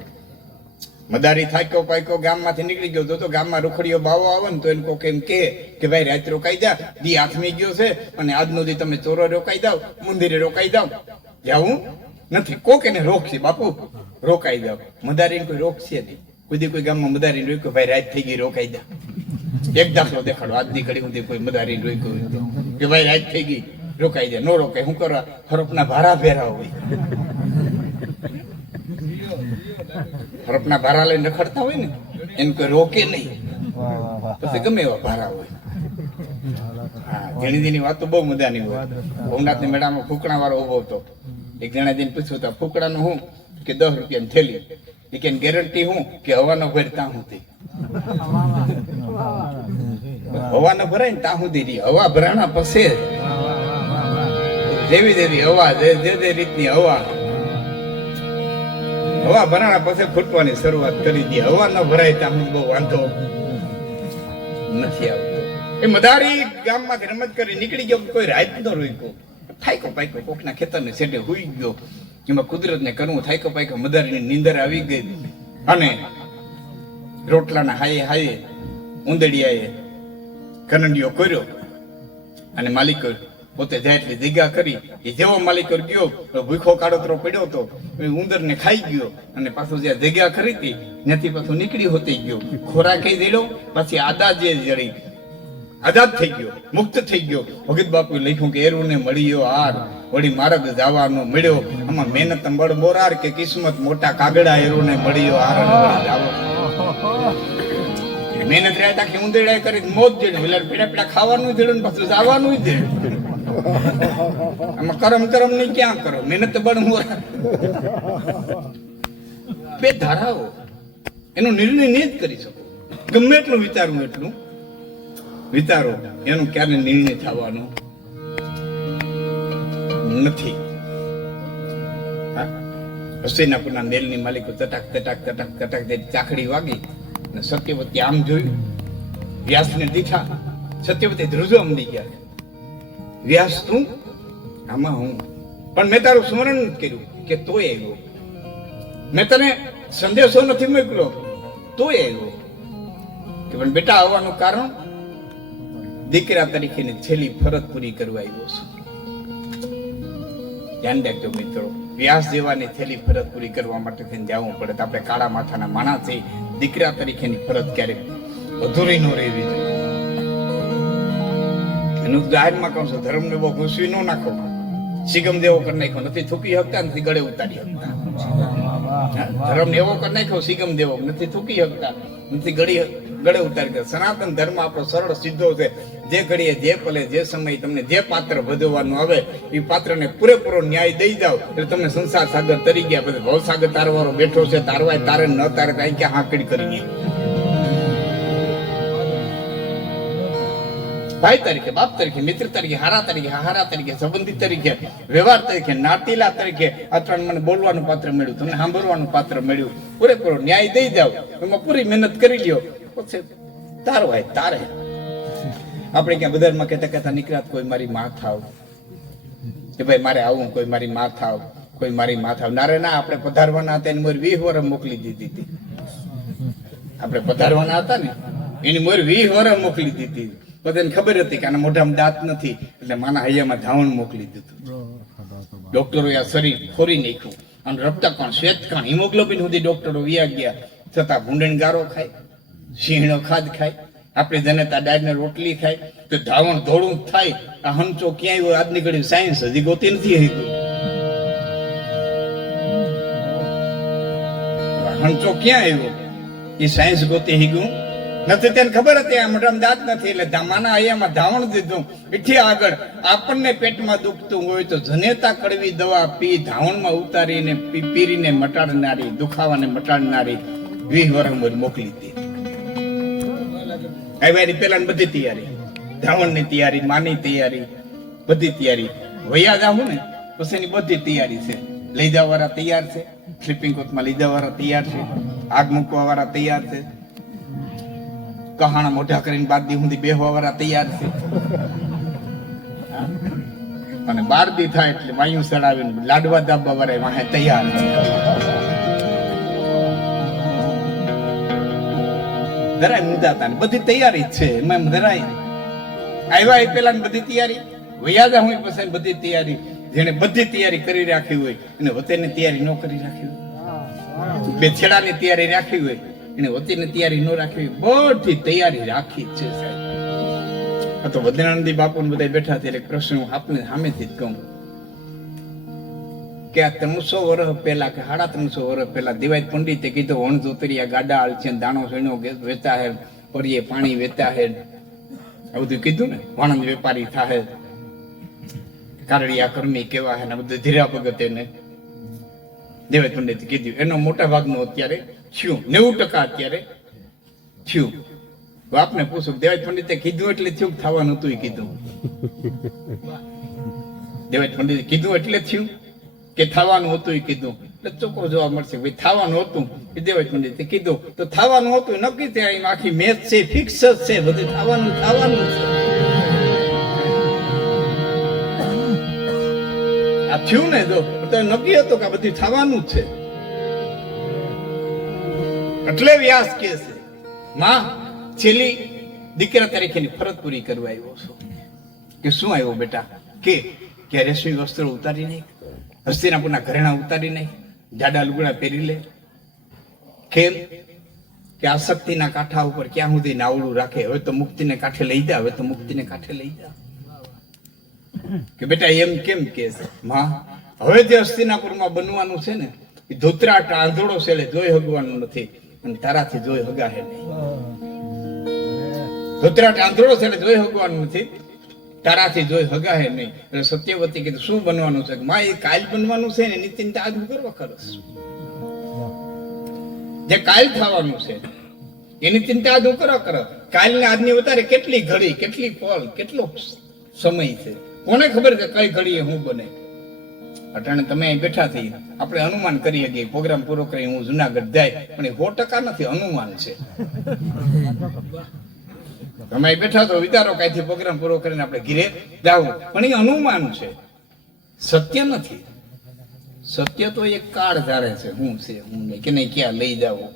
મદારી થાક્યો પાક્યો ગામમાંથી નીકળી ગયો તો ગામમાં રૂખડીયો બાવો આવે ને તો એને કોક એમ કે ભાઈ રાત રોકાઈ જા, દી હાથમી ગયો છે અને આજનો દી તમે ચોરો રોકાઈ જાવ, મંદિરે રોકાઈ જાવ. જાવું નથી, કોક એને રોકશે, બાપુ રોકાઈ જાવ. મદારીને કોઈ રોકશે નહીં. કોઈ ગામમાં મદારીને રોક્યો, ભાઈ રાત થઈ ગઈ રોકાઈ જા. એક દાખલો દેખાડો આજની ઘડી સુધી કોઈ મદારીને રોક્યો કે ભાઈ રાત થઈ ગઈ રોકાઈ જાય. નો રોકાય. શું કરવા? હરપના ભારા ફેરા હોય. હરપના ભારા લઈને રખડતા હોય ને એને કોઈ રોકે નહીં, પછી ગમે એવા ભારા હોય. હા, ઘણી દીની વાત તો બહુ મજાની હોય. ભવનાથની મેળામાં ફૂકણા વાળો ઉભો હતો. એક જણા જઈને પૂછ્યું હતા ફૂકડાનું હું કે 10 રૂપિયાની થેલી. એ કે ગેરંટી હું કે હવાનો ભર ત્યાં સુધી. હવા ન ભરાય ને ત્યાં સુધી રહી. હવા ભરાણા પછી જેવી જેવી હવા જે રીતની હવા ભરાણા પછી ફૂટવાની શરૂઆત કરી દી. હવા ન ભરાય ત્યાં બહુ વાંધો નથી આવતો. એ મદારી ગામમાંથી રમત કરી નીકળી ગયો. કોઈ રાત ન રોક્યો. થાયકો પાયકો કોકના ખેતરને છેડે હુઈ ગયો. એમાં કુદરતને કરવું. થાયકો પાયકો મદારીની નીંદર આવી ગઈ અને રોટલાના હાયે ઉંદડિયાએ કરંડિયો કર્યો અને માલિકો પોતે જાય એટલી જગ્યા કરી. એ જેવો માલિકો ગયો ભૂખો કાળોતરો પડ્યો હતો, ઉંદર ને ખાઈ ગયો અને પાછું જ્યાં જગ્યા કરી હતી ત્યાંથી પાછું નીકળી હોતી ગયો. ખોરાક જડ્યો, પછી આદા જે જડી આઝાદ થઈ ગયો, મુક્ત થઈ ગયો. ભગત બાપુ લખ્યું કે એરુને મળ્યો હાર, વળી માર્ગ જવાનો મળ્યો. આમાં મહેનત બળ મોરાર કે કિસ્મત મોટા કાગડા, એરુને મળ્યો હાર મહેનત રહ્યા તાકી ઉંદેડા કરી મોત જેડે પીડા પીડા ખાવાનું જેડું પાછું જવાનું જ આમાં કરમ ની ક્યાં કરો? મહેનત બળ મોરાર. બે ધારાઓ એનો નિર્ણય નહીં જ કરી શકો. ગમે એટલું વિચારવું એટલું વિચારો, એનો ક્યારે નિર્ણય થવાનો નથી. હસ્તિનાપુરના મેલની માલિકો ચટાક ચટાક ચટાક ચટાક ચાકડી વાગી અને સત્યવતી આમ જોયું. વ્યાસને દીઠા. સત્યવતી ધ્રુજો અમડી ગયા. વ્યાસ તું? આમાં હું પણ મેં તારું સ્મરણ કર્યું કે તોય આવ્યો. મેં તને સંદેશો નથી મોકલ્યો તોય આવ્યો. કે પણ બેટા આવવાનું કારણ દીકરા તરીકેની છેલ્લી ફરજ પૂરી કરવા આવ્યો છું. ધ્યાન રાખજો મિત્રો, વ્યાસ જેવાની છેલ્લી ફરજ પૂરી કરવા માટે થઈને જવું પડે. તો આપણે કાળા માથાના માણસ છે. દીકરા તરીકેની ફરજ ક્યારેક અધૂરી ન રહેવી જોઈએ. એનું જાહેરમાં કહું છું, ધર્મને બહુ ઘૂસવી ન નાખો. સિગમ જેવો કરી નાખ્યો, નથી થૂકી શકતા, નથી ગળે ઉતારી શકતા. ધર્મ એવો કરી નાખ્યો સિગમ દેવો, નથી થૂકી શકતા, નથી ગળે ઉતારી શકતા. સનાતન ધર્મ આપણો સરળ સીધો છે. જે ઘડીએ જે પલે જે સમય તમને જે પાત્ર ભજવવાનું આવે એ પાત્રને પૂરેપૂરો ન્યાય દઈ જાવ એટલે તમને સંસાર સાગર તરી ગયા. પછી ભવસાગર તારવાળો બેઠો છે, તારવાય તારે ન તારે કઈ ક્યાં હાંકડી કરી. ભાઈ તરીકે, બાપ તરીકે, મિત્ર તરીકે, હારા તરીકે, સંબંધી તરીકે, વ્યવહાર તરીકે, નાતીલા તરીકે આ ત્રણ મને બોલવાનું પાત્ર મળ્યું, તમને સાંભળવાનું પાત્ર મળ્યું. પૂરેપૂરો ન્યાય દઈ જાવ, એમાં પૂરી મહેનત કરી લ્યો, પછી તારવાય તારે. આપણે ક્યાં બજારમાં કહેતા નીકળ્યા કોઈ મારી માં થાવ, કે ભાઈ મારે આવું, કોઈ મારી માં થાવ, કોઈ મારી માં થાવ. નારે ના, આપણે પધારવાના હતા એને 20 વર્ષ મોકલી દીધી હતી. આપણે પધારવાના હતા ને એની મોર 20 વર્ષ મોકલી દીધી. બધાને ખબર હતી કે આના મોઢામાં દાંત નથી એટલે માના હૈયામાં ધાવણ મોકલી દીધું. ડોક્ટરોએ આ શરીર ફોરી નાખ્યું અને રક્તકણ, શ્વેતકણ, હિમોગ્લોબિન સુધી ડોક્ટરો વ્યા ગયા, છતાં ભૂંડણ ગારો ખાય, સિંહણો ખાદ ખાય, આપણી જનતા ડાળને રોટલી ખાય તો ધાવણ ધોળું થાય. આ હંચો ક્યાંય હોય આજની ઘડી સાયન્સ હજી ગોતી નથી. હંચો ક્યાં આવ્યો એ સાયન્સ ગોતી ગયું નથી. તેને ખબર હતી આ મોઢામાં દાંત નથી એટલે ધામાના હૈયામાં ધાવણ દીધું. એથી આગળ આપણને પેટમાં દુખતું હોય તો જનેતા કડવી દવા પી ધાવણમાં ઉતારીને પીરીને મટાડનારી, દુખાવાને મટાડનારી 20 વર્ષ મોકલી હતી. આવ્યાની પેલા બધી તૈયારી, ધાવણની તૈયારી, માની તૈયારી, બધી તૈયારી. વૈયા જાઉં ને પછી એની બધી તૈયારી છે. લઈ જવા વાળા તૈયાર છે, સ્લીપિંગ કોચમાં લઈ જવા વાળા તૈયાર છે, આગ મૂકવા વાળા તૈયાર છે, કહાણા મોઢા કરીને બાર દી સુધી બેહવા વાળા તૈયાર છે. અને 12 દી થાય એટલે વાયુ ચડાવીને લાડવા દાબવા વાળા વાહે તૈયાર છે. જરાય મુદાતા બધી તૈયારી જ છે. એમાં જરાય આવ્યા એ પેલા બધી તૈયારી, વૈયાદા હોય પછી બધી તૈયારી. જેને બધી તૈયારી કરી રાખી હોય એને વતેની તૈયારી ન કરી રાખી હોય, બે છેડાની તૈયારી રાખી હોય એને વતેની તૈયારી ન રાખી હોય, બધી તૈયારી રાખી જ છે સાહેબ. આ તો વદનાનંદી બાપુ ને બધા બેઠા ત્યારે પ્રશ્ન હું આપને સામેથી જ કહું કે આ 300 વર્ષ પહેલા કે 350 વર્ષ પહેલા દિવાય પંડિતે કીધું વણ જોતરિયા ગાડા હાલ છે, દાણો સોનો વેચા હે, પરીએ પાણી વેચા હે, આ બધું કીધું ને. વાણંદ વેપારી થાય, કારડિયા કર્મી કેવા હે ને બધું ધીરા ભગત એને દેવાય પંડિતે કીધું. એનો મોટા ભાગનું અત્યારે થયું, 90% અત્યારે થયું. બાપને પૂછું દેવાય પંડિતે કીધું એટલે થયું, થવાનું હતું એ કીધું? દેવાય પંડિતે કીધું એટલે થયું કે થવાનું હતું એ કીધું? એટલે ચોખ્ખો જવાબ મળશે ભાઈ થવાનું હતું એ દેવાય પંડિતે કીધું તો થવાનું હતું નક્કી ત્યાં આખી મેચ છે, ફિક્સ જ છે, બધું થવાનું છે. આ થયું ને તો નક્કી હતું કે આ બધું થવાનું જ છે. એટલે વ્યાસ કે છે માં છેલ્લી દીકરા તરીકેની ફરજ પૂરી કરવા આવ્યો છો. કે શું આવ્યો બેટા? કે રેશમી વસ્ત્રો ઉતારી નહીં, હસ્તિનાપુરના ઘરેણા ઉતારી નહીં, જાડા લુગડા પહેરી લે. કેમ? કે આસક્તિના કાંઠા ઉપર ક્યાં સુધી નાવડું રાખે? હવે તો મુક્તિને કાંઠે લઈ જા, હવે તો મુક્તિને કાંઠે લઈ જા. કે બેટા એમ કેમ કે છે માં? હવે જે હસ્તિનાપુરમાં બનવાનું છે ને એ ધોતરાટ આંધળો છે, જોઈ હગવાનું નથી અને તારાથી જોઈ હગાહે નહીં. ધોતરાટ આંધળો છે જોઈ હગવાનું નથી, તારાથી જોઈ હગાહે નહીં. એટલે સત્યવતી કીધું શું બનવાનું છે? માં એ કાલ બનવાનું છે ને એની ચિંતા આજ કરવા ખરસ. જે કાલ થવાનું છે એની ચિંતા આજ કરવા કરો. કાલ ને આજની વધારે કેટલી ઘડી, કેટલી પળ, કેટલો સમય છે? કોને ખબર કે કઈ ઘડીએ હું બને? અટાણે તમે અહીં બેઠા થઈ, આપણે અનુમાન કરીએ કે પ્રોગ્રામ પૂરો કરી હું જુનાગઢ જાય, પણ એ 100% નથી, અનુમાન છે. તમે બેઠા તો વિચારો કાંઈથી પ્રોગ્રામ પૂરો કરીને આપણે ઘીરે જાવું, પણ એ અનુમાન છે, સત્ય નથી. સત્ય તો એક કાળ ધારે છે, હું છે હું નહીં, કેને ક્યાં લઈ જાવું,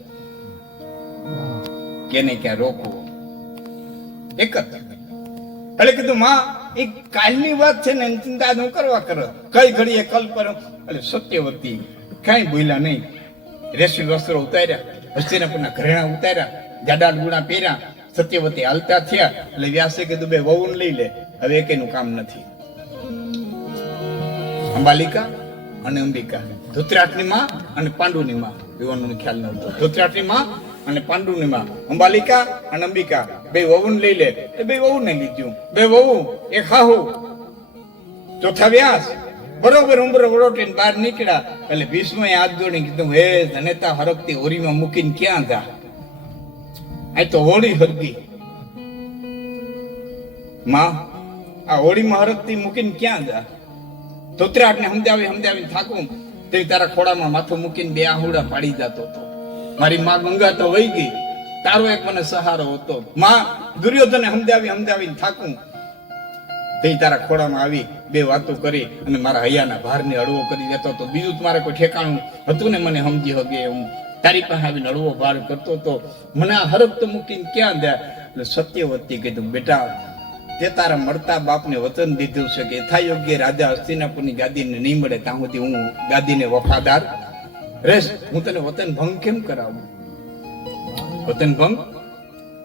કેને ક્યાં રોકવું, એક જ. એટલે કીધું માં એ કાલની વાત છે ને એની ચિંતા ન કરવા કરો. કઈ ઘડીએ કલ્પર. એટલે સત્યવતી કઈ બોલ્યા નહીં. રેશમી વસ્ત્રો ઉતાર્યા, હસ્તિનાપુરના ઘરેણા ઉતાર્યા, જાડા ગુણા પહેર્યા, સત્યવતી હાલતા થયા. એટલે વ્યાસે કીધું બે વહુને લઈ લે, હવે એકેનું કામ નથી. અંબાલિકા અને અંબિકા, ધૃતરાષ્ટ્રની માં અને પાંડુની માં, યુવાનોને ખ્યાલ નહોતો. ધૃતરાષ્ટ્રની માં અને પાંડુની માં, અંબાલિકા અને અંબિકા બે વહુને લઈ લે. એ બે વહુને લીધું, બે વહુ એક હાહુ. ચોથા વ્યાસ બરોબર ઉંબરો વરોટીને બહાર નીકળ્યા. એટલે ભીષ્મએ હાથ જોડીને કીધું હે ધનેતા હરકતી હોરીમાં મૂકીને ક્યાં જા? આ તો હોળી હરગી માં, આ હોળીમાં હરકતી મૂકીને ક્યાં જા? ધોતરાટને સમજાવીને થાકું તે તારા ખોડામાં માથું મૂકીને બે આહુડા પાડી જતો હતો. મારી માં ગંગા તો વહી ગઈ, તારો એક મને સહારો હતો. માં દુર્યોધને સમજાવીને થાકું તે તારા ખોડામાં આવી બે વાતો કરી અને મારા હૈયાના ભારને હળવો કરી દેતો હતો. બીજું મારે કોઈ ઠેકાણું હતું ને મને સમજી હગે હું. તારી પાસે આવીને હળવો ભાર કરતો તો મને આ હરખ તો મૂકીને ક્યાં દે. એટલે સત્યવતી કીધું, બેટા તે તારા મળતા બાપને વચન દીધું છે કે યથાયોગ્ય રાજા હસ્તિનાપુરની ગાદીને નહીં મળે ત્યાં સુધી હું ગાદીને વફાદાર રહેશ. હું તને વતન ભંગ કેમ કરાવું, વતન ભંગ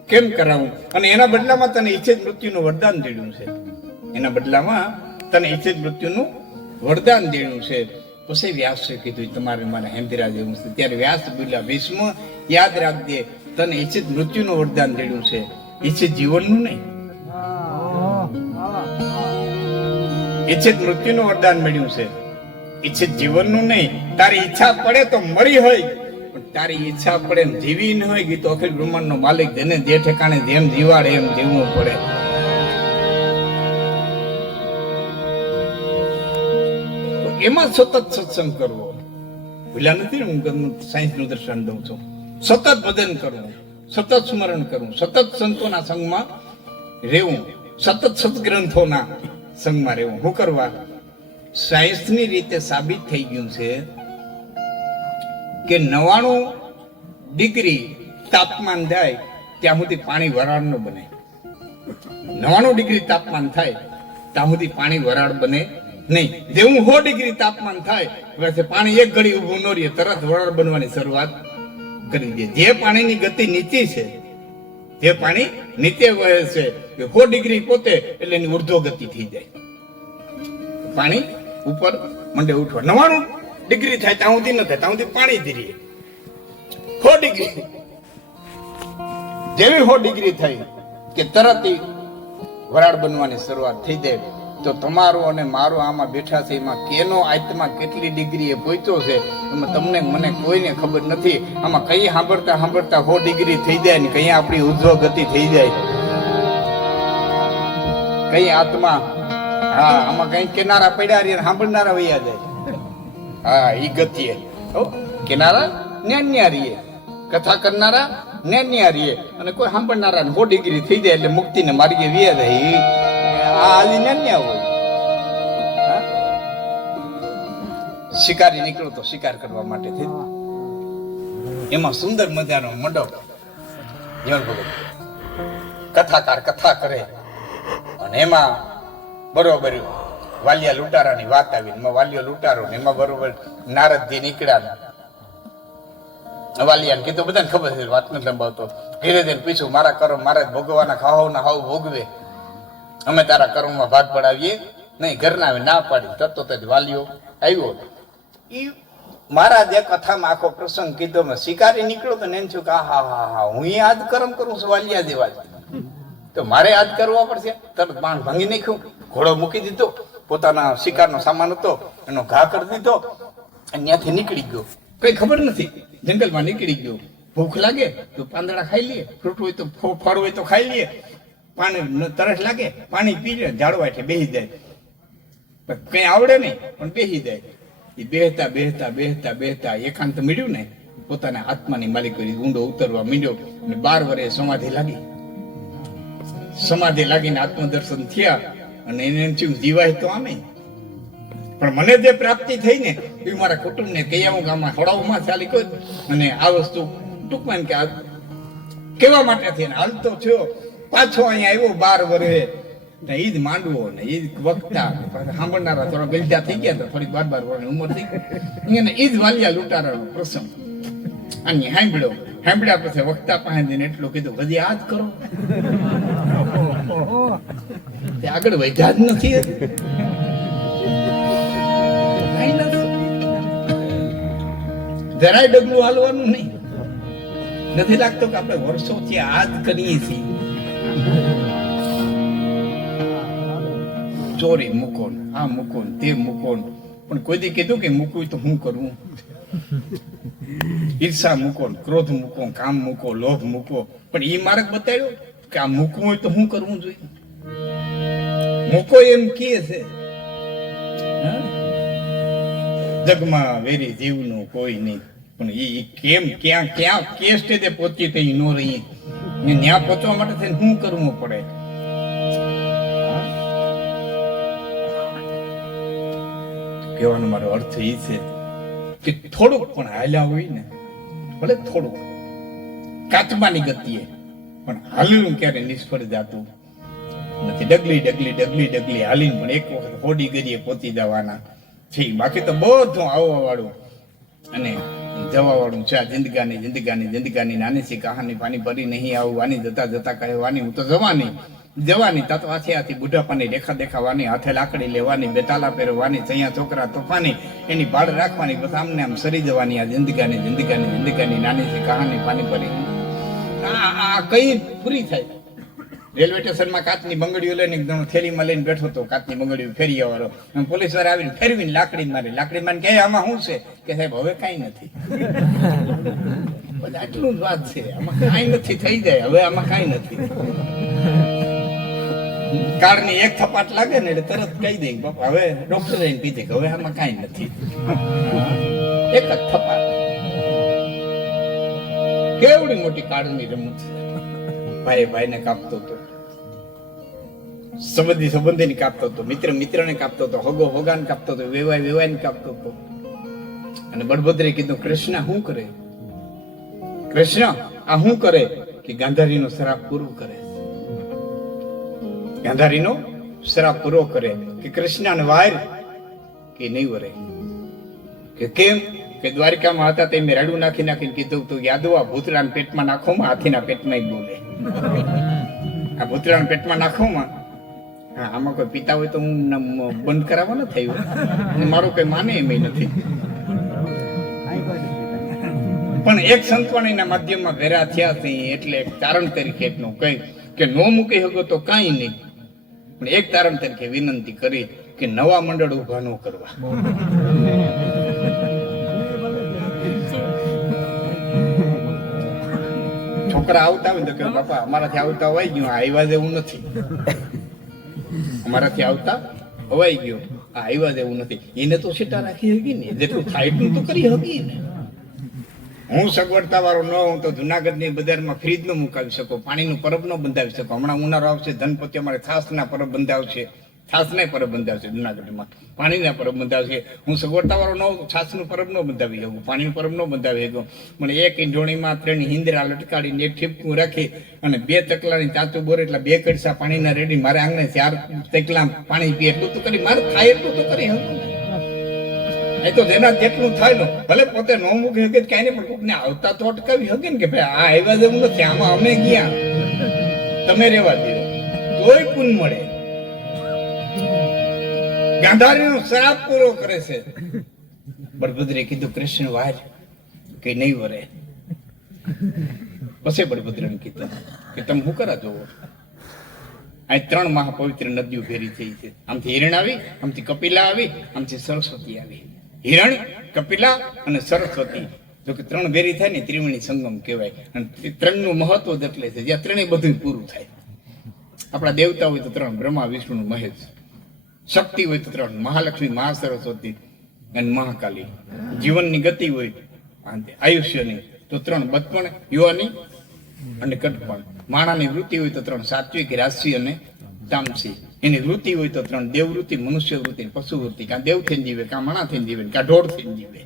કેમ કરાવું? અને એના બદલામાં તને ઈચ્છિત મૃત્યુનું વરદાન દેડ્યું છે, એના બદલામાં તને ઈચ્છિત મૃત્યુનું વરદાન દેડ્યું છે. પછી વ્યાસે કીધું તમારે મારે હેમદિરા જેવું છે. ત્યારે વ્યાસ બોલ્યા, ભીષ્મ યાદ રાખજે, તને ઈચ્છિત મૃત્યુનું વરદાન દેડ્યું છે, ઈચ્છિત જીવનનું નહીં. ઈચ્છિત મૃત્યુનું વરદાન મળ્યું છે, ઈચ્છિત જીવનનું નહીં. તારી ઈચ્છા પડે તો મરી હોય, પણ તારી ઈચ્છા પડે એમ જીવી ન હોય કે તો અખિલ બ્રહ્માંડ નો માલિક જેને જે ઠેકાણે જેમ જીવાડે એમ જીવવું પડે. એમાં સતત સત્સંગ કરવો ભૂલ્યા નથી ને. હું સાયન્સ નું દર્શન દઉં છું. સતત ભજન કરવું, સતત સ્મરણ કરવું, સતત સંતોના સંગમાં રહેવું, સતત સત્ગ્રંથોના સંગમાં રહેવું. શું કરવા? સાયન્સની રીતે સાબિત થઈ ગયું છે કે 99 તાપમાન થાય ત્યાં સુધી પાણી વરાળ ન બને. 99 તાપમાન થાય ત્યાં સુધી પાણી વરાળ બને નહીં. જેવું 100 તાપમાન થાય એટલે પાણી એક ઘડી ઊભું ન રહે, તરત વરાળ બનવાની શરૂઆત કરી દે. જે પાણીની ગતિ નીચી છે, જે પાણી નીચે વહે છે, 100 પોતે એટલે એની ઉર્ધ્વ ગતિ થઈ જાય, પાણી ઉપર મંડે ઉઠવા. 99 થાય ત્યાં સુધી ન થાય, ત્યાં સુધી પાણી ધીરે. 100 જેવી 100 થઈ કે તરત વરાળ બનવાની શરૂઆત થઈ જાય. તો તમારો અને મારો આમાં બેઠા છે એમાં કેનો આત્મા કેટલી ડિગ્રી એ પહોંચ્યો છે એમાં તમને મને કોઈને ખબર નથી. આમાં કઈ સાંભળતા 100 થઈ જાય ને કઈ આપણી ઉર્ધ્વ ગતિ થઈ જાય, કઈ આત્મા હા આમાં કઈ કિનારા પડ્યા રે સાંભળનારા વૈયા જાય. હા ઈ ગતિએ કિનારા ન્યા રીએ, કથા કરનારા ન્યા રીએ, અને કોઈ સાંભળનારા 100 થઈ જાય એટલે મુક્તિને માર્ગે વ્યા જાય. શિકારી નીકળો તો શિકાર કરવા માટે થઈ. એમાં સુંદર મજાનો મંડપ કથાકાર કથા કરે અને એમાં બરોબર વાલિયા લૂંટારાની વાત આવી. એમાં વાલિયો લૂંટારો ને એમાં બરોબર નારદજી નીકળ્યા. વાલિયાને કીધું બધાને ખબર છે, વાત નથી લંબાવતો. ધીરે ધીરે પૂછ્યું, મારા કર્મ મારા જ ભોગવાના, ખાવાના હાવ ભોગવે, અમે તારા કર્મમાં ભાગ પડાવીએ નહીં. ઘરના આવે ના પાડી. તરતો જ વાલીઓ આવ્યો. ઈ મહારાજ એક કથામાં આખો પ્રસંગ કીધો. મેં શિકારી નીકળ્યો તો ને એમ છું કે હા હા હા હું આજ કર્મ કરું છું વાલિયા જેવા તો મારે આજ કરવા પડશે. તરત બાણ ભાંગી નાખ્યું, ઘોડો મૂકી દીધો, પોતાના શિકારનો સામાન હતો એનો ઘા કરી દીધો અને ત્યાંથી નીકળી ગયો. કઈ ખબર નથી, જંગલમાં નીકળી ગયો. ભૂખ લાગે તો પાંદડા ખાઈ લઈએ, ફ્રૂટ હોય તો ફળ હોય તો ખાઈ લઈએ, પાણી તરસ લાગે પાણી પી લે, ઝાડવા છે બેસી જાય. કઈ આવડે નહીં પણ બેસી જાય. એ બેહતા બેહતા બેહતા બેહતા એકાંત મળ્યું ને પોતાના આત્માની માલિકી ઊંડો ઉતરવા માંડ્યો અને 12 વર્ષે સમાધિ લાગી. સમાધિ લાગીને આત્મદર્શન થયા અને એને એમ થયું જીવાય તો આમે. પણ મને જે પ્રાપ્તિ થઈ ને એ મારા કુટુંબને કહી આવું કે આમાં હળાવમાં ચાલી કોઈ. અને આ વસ્તુ ટૂંકમાં કે આ કેવા માટે થઈ હાલ તો થયો. પાછો અહીંયા આવ્યો 12 વર્ષે. ઈ જ માંડવો ને ઈ જ વક્તા સાંભળનારા થોડા ગલજા થઈ ગયા હતા, થોડી 12 વર્ષની ઉંમર થઈ ગઈ ને. ઈ જ વાલિયા લૂંટારાનો પ્રસંગ અને સાંભળ્યા પછી વક્તા પાસે જઈને એટલું કીધું, હજી આ જ કરો. આગળ વધ્યા જ નથી. જરાય ડગલું હાલવાનું નહીં. નથી લાગતો કે આપણે વર્ષોથી આ જ કરીએ છીએ. ચોરી મૂકો, આ મૂકો, તે મૂકો, પણ કોઈ દી કીધું કે મૂકવું તો હું કરવું? ઈર્ષા મૂકો, ક્રોધ મૂકો, કામ મૂકો, લોભ મૂકો, પણ એ માર્ગ બતાવ્યો કે આ મૂકવું હોય તો હું કરવું જોઈએ. મૂકો એમ કે છે જગમાં વેરી જીવનું કોઈ નહીં, પણ એ કેમ ક્યાં ક્યાં કે સ્ટેજે પહોંચી તે ન રહી. ત્યાં પહોંચવા માટે થઈને શું કરવું પડે? કહેવાનો મારો અર્થ એ છે કે થોડુંક પણ હાલ્યા હોય ને ભલે થોડું કાચબાની ગતિએ, પણ હાલવું ક્યારે નિષ્ફળ જાતું નથી. ડગલી હાલીને પણ એક વખત હોડી ગરીએ પહોંચી જવાના છે. બાકી તો બધું આવવા વાળું અને જવા વાળું છે. આ જિંદગાની નાની સી કહાની પાણી ભરી નહીં આવવાની, જતા કહેવાની હું તો જવાની તા તો આથી બુઢાપાની રેખા દેખાવાની, હાથે લાકડી લેવાની, બેતાલા પહેરવાની, ચૈયા છોકરા તોફાની, એની ભાડ રાખવાની, બસ આમને આમ સરી જવાની. આ જિંદગાની નાની સી કહાની પાણી ભરી આ કઈ પૂરી થાય. રેલવે સ્ટેશનમાં કાચની બંગડીઓ લઈને એકદમ થેલીમાં લઈને બેઠો હતો, કાચની બંગડીઓ ફેરિયા વાળો. પોલીસ વાળા આવીને ફેરવીને લાકડી મારી કે આમાં શું છે? કે સાહેબ હવે કઈ નથી. બધા આટલું જ વાત છે, આમાં કઈ નથી થઈ જાય. હવે આમાં કઈ નથી. કાળની એક થપાટ લાગે ને એટલે તરત કહી દે બાપા હવે ડોક્ટર જઈને પીધે કે હવે આમાં કઈ નથી. એક જ થપાટ. કેવડી મોટી કાળની રમત છે. ભાઈ ને કાપતો હતો, સંબંધી ને કાપતો હતો, મિત્ર ને કાપતો હતો, હોગાને કાપતો હતો, વેવાય ને કાપતો હતો. અને બળભદ્રે કીધું કૃષ્ણ શું કરે? કૃષ્ણ આ શું કરે? કે ગાંધારીનો શ્રાપ પૂરો કરે. ગાંધારીનો શ્રાપ પૂરો કરે. કે કૃષ્ણને વાર કે નહીં વરે. કે કેમ? કે દ્વારિકામાં હતા તે મેં રાડું નાખીને કીધું તું યાદવા ભૂતરાના પેટમાં નાખોમાં, હાથીના પેટમાં બોલે. આ ભૂતરાના પેટમાં નાખોમાં, હા આમાં કોઈ પિતા હોય તો હું બંધ કરાવવા ન થયું, મારું કોઈ માને એમ નથી. પણ એક સંતવાણીના માધ્યમમાં ભેરા થયા છે એટલે એક તારણ તરીકે એટલું કઈ કે નો મૂકી શકો તો કાંઈ નહીં, પણ એક તારણ તરીકે વિનંતી કરી કે નવા મંડળ ઉભા ન કરવા. છોકરા આવતા હોય તો કે બાપા અમારાથી આવતા હોય ગયું, આવ્યા જેવું નથી. અમારાથી આવતા હવાઈ ગયો, આ આવ્યા જેવું નથી. એને તો સીટા રાખી હકી ને, જેટલું થાય એટલું તો કરી હકી ને. હું સગવડતા વાળો ન હું તો જુનાગઢની બજારમાં ફ્રીજ નો મુકાવી શકું, પાણીનું પરબ નો બંધાવી શકું. હમણાં ઉનાળો આવશે, ધનપતિ અમારે છાસના પરબ બંધાવશે, છાસના પરબ બંધાવશે જુનાગઢમાં, પાણીના પરબ બંધાવશે. હું સગવડતા વાળો ન હોઉં છાસનું પરબ ન બંધાવી શકું, પાણીનું પરબ ન બંધાવી શકું. મને એક ઈંઢોણીમાં 3 હિંદરા લટકાડીને એક ઠીપકું રાખી અને 2 તકલાની ચાચું બોર એટલે 2 કડસા પાણીના રેડી મારે આંગણે 4 તકલા પાણી પીએ એટલું તો કરી, મારે થાય એટલું તો કરી શકું ને. એ તો જેના જેટલું થાય ને, ભલે પોતે નો મૂકી શકે કઈ નહીં, પણ કોકને આવતા તો અટકાવી શકે ને કે ભાઈ આ આવ્યા જેવું નથી, આમાં અમે ગયા, તમે રેવા દો તોય પુન મળે. ગાંધારીનો શ્રાપ પૂરો કરે છે. બળભદ્રે કીધું કૃષ્ણ વાર કે નહીં વરે. પછી બળભદ્રને કીધું કે તમે શું કરા જોવો, આ 3 મહાપવિત્ર નદીઓ ભેરી થઈ છે. આમથી હિરણ આવી, આમથી કપિલા આવી, આમથી સરસ્વતી આવી. હિરણ, કપિલા અને સરસ્વતી જો કે 3 ભેરી થાય ને ત્રિવેણી સંગમ કહેવાય. અને 3 નું મહત્વ જ એટલે છે જ્યાં 3 બધું પૂરું થાય. આપણા દેવતા હોય તો 3 બ્રહ્મા વિષ્ણુ મહેશ, શક્તિ હોય તો 3 મહાલક્ષ્મી મહાસરસ્વતી અને મહાકાલી. જીવનની ગતિ હોય આયુષ્યની તો 3 બચપણ, યુવાની અને કટપણ. માણાની વૃત્તિ હોય તો 3 સાત્વિક, રાશિ અને તામસી. એની વૃત્તિ હોય તો 3 દેવવૃત્તિ, મનુષ્ય વૃત્તિ, પશુ વૃત્તિ. કાં દેવ થઈને જીવે, કાં માણા થઈને જીવે, કાં ઢોર થઈને જીવે.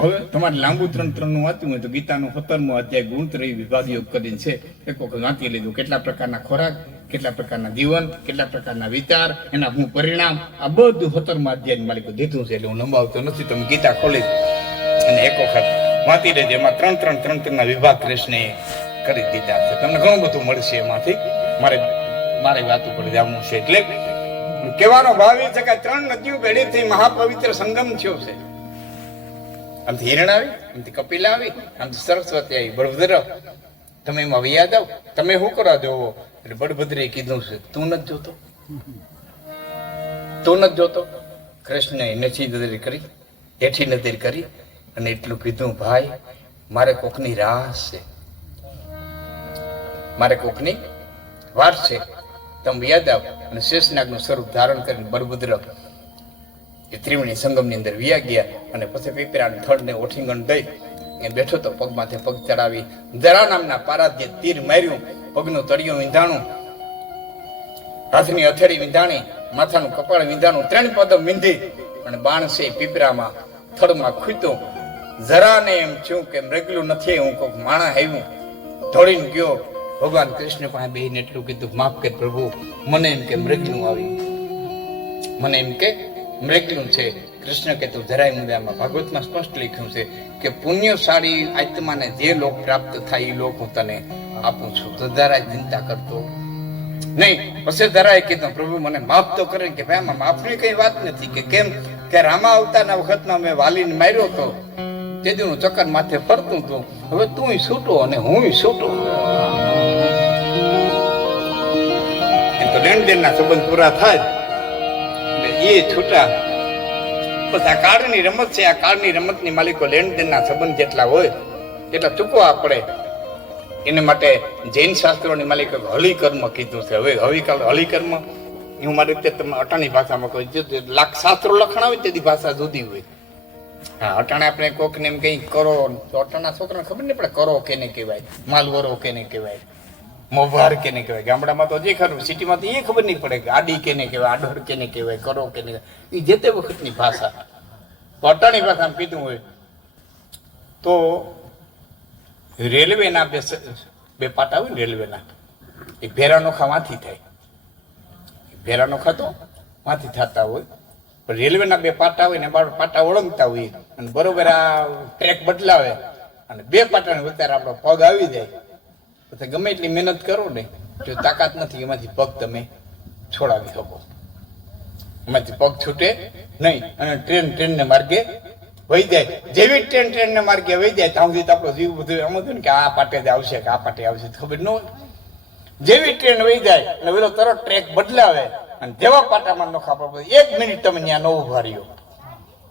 હવે તમારે લાંબુ 3 નું વાંચ્યું હોય તો ગીતાનું 17મો અધ્યાય ગુણત્રય વિભાગ યોગ કરીને છે, એક વખત વાંચી લીધું. કેટલા પ્રકારના ખોરાક, કેટલા પ્રકારના જીવન, કેટલા પ્રકારના વિચાર, એના હું પરિણામ, આ બધું 17મા અધ્યાય માલિકો દીધું છે. એટલે હું લંબાવતો નથી, તમે ગીતા ખોલી અને એક વખત વાંચી લેજો. એમાં 3 વિભાગ કૃષ્ણએ કરી દીધા છે. તમને ઘણું બધું મળશે એમાંથી. મારે વાત ઉપર જવાનું છે. એટલે કહેવાનો ભાવ એ છે કે 3 નદીઓ ભેળી થઈ મહાપવિત્ર સંગમ થયો છે. આમથી હિરણ આવી, આમથી કપિલા આવી, આમથી સરસ્વતી આવી. બળભદ્ર તમે એમાં યાદ આવ, તમે શું કરવા જોવો? એટલે બળભદ્રે કીધું છે તું નથી જોતો. કૃષ્ણએ હેઠી નજર કરી અને એટલું કીધું, ભાઈ મારે કોકની રાસ છે, મારે કોકની વાત છે, તમે યાદ આવ. અને શેષનાગનું સ્વરૂપ ધારણ કરીને બળભદ્ર એ ત્રિવેણી સંગમની અંદર વ્યા ગયા. અને પછી પીપરાના થડને ઓઠીંગણ દઈ એ બેઠો તો પગમાંથી પગ ચડાવી જરા નામના પારાધ્ય તીર માર્યું, પગનું તળિયું વિંધાણું, હાથની હથેળી વિંધાણી, માથાનું કપાળ વિંધાણું, 3 પદમ વિંધી અને બાણ છે પીપરામાં થડમાં ખૂટ્યો. જરાને એમ થયું કે મૃગલું નથી, હું કોઈક માણસ આવ્યું. દોડીને ગયો ભગવાન કૃષ્ણ પાસે બેહીને એટલું કીધું, માફ કર પ્રભુ, મને એમ કે મૃગલું આવ્યું, મને એમ કે મૃગલું છે. કૃષ્ણ કે તું જરાય મુદ્દામાં ભાગવતમાં સ્પષ્ટ લખ્યું છે કે પુણ્યશાળી આત્માને જે લોક પ્રાપ્ત થાય એ લોક હું તને આપું છું, તો જરાય ચિંતા કરતો નહીં. પછી જરાય કીધું, પ્રભુ મને માફ તો કરે. કે ભાઈ આમાં માફની કઈ વાત નથી. કે કેમ? કે રામા અવતારના વખતમાં મેં વાલીને માર્યો હતો, તેથી હું ચક્કર માથે ફરતું હતું. હવે તું છૂટો અને હું છૂટો. તો લેણ દેણના સંબંધ પૂરા થાય એટલે એ છૂટા. બસ આ કાળની રમત છે. આ કાળની રમતની માલિકો લેણ દેણના સંબંધ જેટલા હોય એટલા ચૂકવા પડે. એને માટે જૈન શાસ્ત્રોની માલિકો હલિકર્મ કીધું છે. હવે હલિકર્મ હું મારી રીતે તમે અટાણી ભાષામાં કહું, લાખ શાસ્ત્રો લખણ હોય તેથી ભાષા જુદી હોય. હા, અટાણે આપણે કોકને એમ કઈ કરો તો અટાણા છોકરાને ખબર નહીં પડે કરો કેને કહેવાય, માલવરો કેને કહેવાય, મોભાર કેને કહેવાય. ગામડામાં તો જે ખરું, સિટીમાં તો એ ખબર નહીં પડે કે આડી કેને કહેવાય, આડોર કેને કહેવાય, કરો કેને કહેવાય. એ જે તે વખતની ભાષા. તો અટાણી ભાષામાં કીધું હોય તો રેલવેના બે પાટા હોય ને રેલવેના, એ ભેરાનોખા માંથી થાય. ભેરાનોખા તો માંથી થતા હોય, પણ રેલવેના બે પાટા હોય ને પાટા ઓળંગતા હોય અને બરોબર આ ટ્રેક બદલાવે અને બે પાટાને વચ્ચે આપણો પગ આવી જાય, પછી ગમે એટલી મહેનત કરો ને, જો તાકાત નથી એમાંથી પગ તમે છોડાવી શકો. એમાંથી પગ છૂટે નહીં અને ટ્રેનને માર્ગે વહી જાય. જેવી ટ્રેનને માર્ગે વહી જાય ત્યાં સુધી આપણો જીવ બધું એમ હતું ને કે આ પાટે જ આવશે કે આ પાટે આવશે, ખબર ન હોય. જેવી ટ્રેન વહી જાય એટલે પેલો તરત ટ્રેક બદલાવે અને જેવા પાટામાં નોખા પડે, 1 મિનિટ તમે ત્યાં ન ઉભા રહ્યો,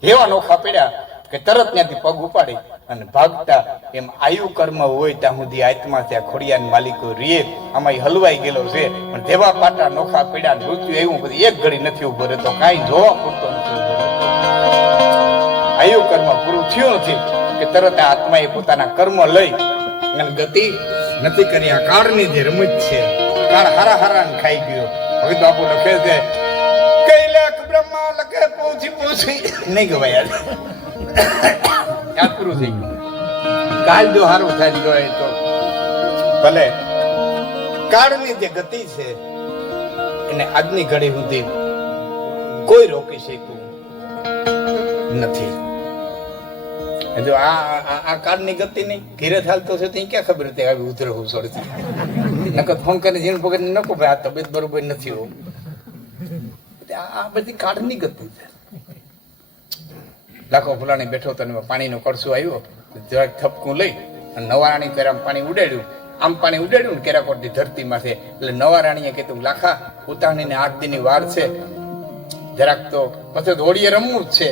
એવા નોખા પડ્યા કે તરત ત્યાંથી પગ ઉપાડી અને ભાગતા. એમ આયુ કર્મ હોય ત્યાં સુધી આત્મા ત્યાં ખોડિયાની માલિકો રીએ. આમાં હલવાઈ ગયેલો છે, પણ જેવા પાટા નોખા પડ્યા મૃત્યુ એવું બધી 1 ઘડી નથી ઉભો રહેતો, કાંઈ જોવા પૂરતો નથી ઉભો રહેતો. આયુ કર્મ પૂરું થયું નથી કે તરત આ આત્માએ પોતાના કર્મ લઈ અને ગતિ નથી કરી. આ કાળની જે રમત છે, કાળ હારા હારા ખાઈ ગયો. હવે તો આપણું લખે છે કૈલાક બ્રહ્મા લખે પૂછી નહીં ગવાય. યાદ પૂરું થઈ ગયું. કાલ જો હારું થઈ ગયો તો ભલે. કાળની જે ગતિ છે એને આજની ઘડી સુધી કોઈ રોકી શક્યું નથી. જો આ કાળની ગતિ નહીં ઘીરે ચાલતો છે તો ક્યાં ખબર હતી આવી ઉધર ઉછળતી. નકર ફોન કરીને જીણ પકડ નકો ભાઈ આ તબિયત બરોબર નથી હો. આ બધી કાળની ગતિ છે. લાખો ફૂલાણી બેઠો તો પાણીનો કળસો આવ્યો, જરાક થપકું લઈ અને નવા રાણી કેરામાં પાણી ઉડાડ્યું. આમ પાણી ઉડાડ્યું ને કેરાકોટની ધરતીમાં છે એટલે નવા રાણીએ કીધું લાખા ઉતાણીને 8 દિનની વાર છે, જરાક તો પછી દોડીએ રમવું જ છે.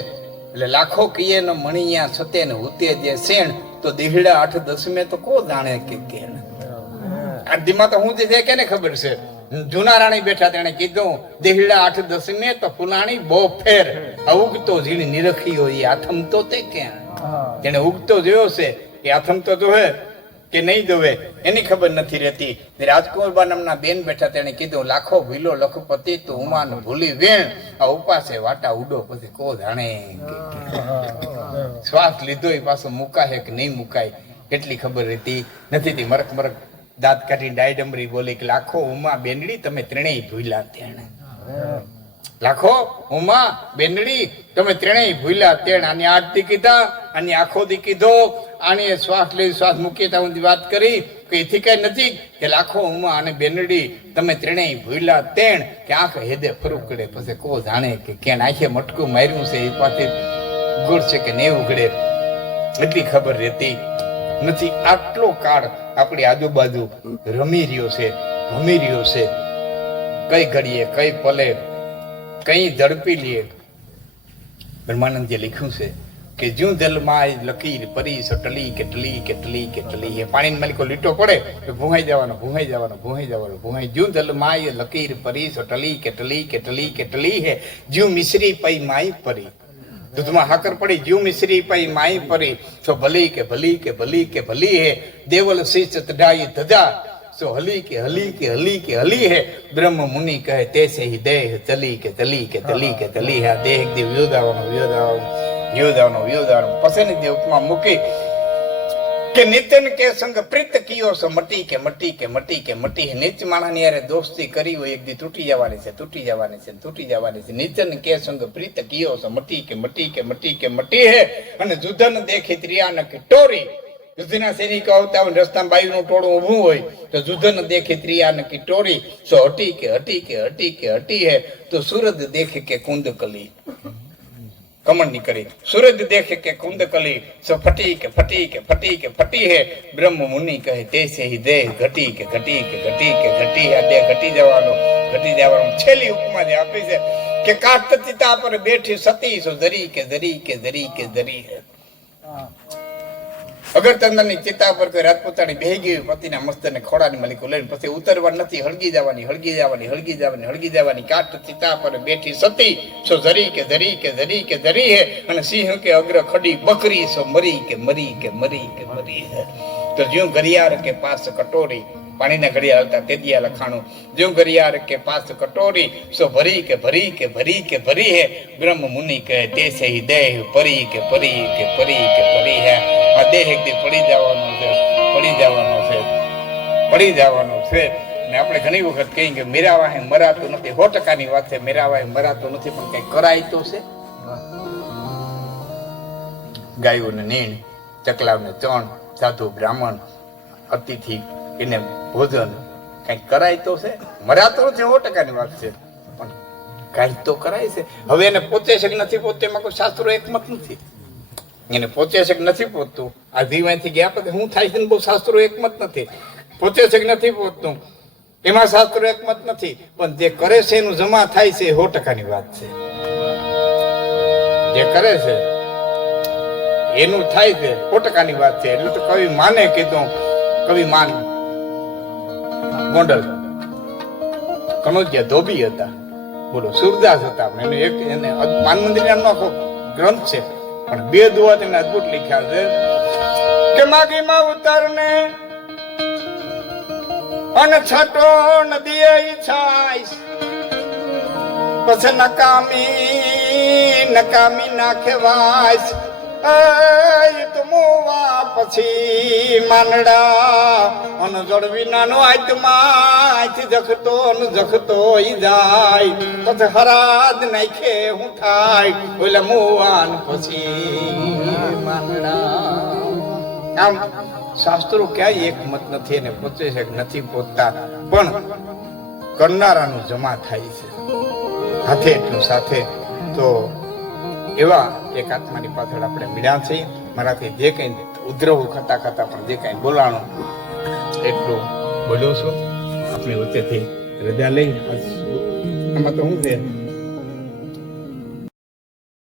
એટલે લાખો કીએ ન મણિયા સતે ને હુતે જે શેણ, તો દેહડા 8-10 તો કો જાણે કે કેણ. આદિમાં તો હું જે છે કેને ખબર છે. જૂના રાણી બેઠા તેને કીધું દેહડા 8-10 તો ફૂલાણી બહુ ફેર. ઉગતો ઝીણ નિરખીયો એ આથમ તો તે કેણ. જેને ઉગતો જોયો છે એ આથમ તો જોવે કે નહીં જોવે એની ખબર નથી રહેતી. રાજકુમારબા નામના બેન બેઠા તેને કીધું લાખો ભૂલો લખપતિ તો ઉમાન ભૂલી વેણ, આ ઉપાસે વાટા ઉડો પછી કો જાણે. શ્વાસ લીધો એ પાછો મુકાય કે નહીં મુકાય એટલી ખબર રહેતી નથી. મરક મરક દાંત કાઢી ડાયડમરી બોલી કે લાખો ઉમા બેનડી તમે ત્રણેય ભૂલ્યા તેણે. લાખો ઉમા બેનડી તમે ત્રણેય ભૂલ્યા તેણ. આની આરતી કીધા, આની આખો દી કીધો, આની શ્વાસ લઈ શ્વાસ મૂકી ત્યાં સુધી વાત કરી કે એથી કઈ નથી કે લાખો ઉમા અને બેનડી તમે ત્રણેય ભૂલ્યા તેણ. કે આંખ હેદે ફરૂકડે પછી કો જાણે કે કેણ. આંખે મટકું માર્યું છે એ પાસે ગુડ છે કે નહીં ઉઘડે એટલી ખબર રહેતી નથી. આટલો કાળ આપણી આજુબાજુ રમી રહ્યો છે, ભમી રહ્યો છે. કઈ ઘડીએ કઈ પલે કઈ ઝડપી લઈએ. બ્રહ્માનંદજીએ લખ્યું છે કે જ્યું જલમાં લકીર પરી ટલી કે ટલી કે ટલી કે ટલી. એ પાણીની માલિકો લીટો પડે તો ભૂહાઈ જવાનો ભૂહાઈ જવાનો ભૂહાઈ જવાનો ભૂહાઈ. જ્યું જલમાં લકીર પરી ટલી કે ટલી કે ટલી કે ટલી હે. જ્યું મિશ્રી પઈ માઈ પરી. દૂધમાં હાકર પડી જ્યું મિશ્રી પઈ માઈ પરી. તો ભલી કે ભલી કે ભલી કે ભલી હે. દેવલ શીશ ચઢાઈ ધજા. સો હલી કે હલી કે હલી કે હલી હે. બ્રહ્મ મુનિ કહે તેસે હી દેહ ચલી કે ચલી કે ચલી કે ચલી હે. દેહ દી વિયોદાવાનો વિયોદાવાનો વિયોદાનો પછીની જે ઉપમા મૂકી કે નિત્યન કે સંગ પ્રીત કિયો સો મટી કે મટી કે મટી કે મટી નીચ માણાની યારે દોસ્તી કરી હોય એક દી તૂટી જવાની છે નિત્યન કે સંગ પ્રીત કિયો સો મટી કે મટી કે મટી કે મટી હે અને જુદન દેખી ત્રિયાન કે ટોરી યુદ્ધના સૈનિકો આવતા હોય રસ્તામાં બાયુનું ટોળું ઊભું હોય તો જુદન દેખી ત્રિયાન की टोरी सो हटी के हटी है तो सूरज देखे के कुंदकली कमर निकली सूरज देखे के कुंदकली सो फटी है ब्रह्म मुनि कहे तैसे ही देह घटी के है देह घटी जवानो छेली उपमा जे आपी છે કે કાટ ચિતા પર બેઠી સતી સો જરી કે है અગર તંદની ચિતા પર કોઈ રાજપૂતાણી બેહી ગઈ પતિના મસ્તને ખોડાની મલિકો લઈને પછી ઉતરવા નથી હળગી જવાની કાટ ચિતા પર બેઠી સતી સો જરી કે હે અને સિંહ કે અગ્ર ખડી બકરી સો મરી હે તો જ્યું ઘડિયાળ કે પાસ કટોરી પાણીના ઘડિયાળ હતા તેદિયા લખાણું જ્યું ઘડિયાળ કે પાસ કટોરી સો ભરી કે હે બ્રહ્મ મુનિ કહે તેસે હી દેહ પરી કે હે આ દેહ એક દી પડી જવાનો છે ને આપણે ઘણી વખત કહીએ કે મેરા વાહે મરાતું નથી 100% ની વાત છે મેરા વાહે મરાતું નથી પણ કઈ કરાય તો છે ગાયોને નીણ ચકલાવને ચણ સાધુ બ્રાહ્મણ અતિથિ એને ભોજન કઈ કરાય તો છે મરાતો નથી 100% ની વાત છે પણ કઈ તો કરાય છે હવે એને પોતે છે કે નથી પોતે એમાં કોઈ શાસ્ત્રો એકમત નથી એને પોતે છે કે નથી પહોંચતું આ દીવાથી ગયા પછી હું થાય છે ને બહુ શાસ્ત્રો એકમત નથી પોતે છે કે નથી પહોંચતું એમાં શાસ્ત્રો એકમત નથી પણ જે કરે છે એનું જમા થાય છે 100% ની વાત છે જે કરે છે એનું થાય છે 100% ની વાત છે એટલે તો કવિ માને કીધું કવિ માન ગોંડલ કનોજિયા ધોબી હતા બોલો સુરદાસ હતા એને માન મંદિર નામનો આખો ગ્રંથ છે પણ બે દુઆ તેને અદ્ભુત લખ્યા છે કે માગી માં ઉતરને અને છટો નદી ઈચ્છાઈશ પછી નકામી નાખે વાઈશ તુમુવા પછી માનડા અને જળવી નાનો આત્માથી જખતો ઈ જાય પછી હરાદ નાખે હું થાય ઓલે મુવાન પછી માનડા આમ શાસ્ત્રો ક્યાંય એકમત નથી એને પોતે છે નથી પોતા પણ કરનારાનું જમા થાય છે હાથે એટલું સાથે તો એવા એક આત્માની પાછળ આપણે મળ્યા છીએ મારાથી જે કંઈ ઉદ્રવ ખાતા પણ જે કંઈ બોલાણું એટલું બોલ્યો છું આપણી વચ્ચેથી રજા લઈ આમાં તો શું છે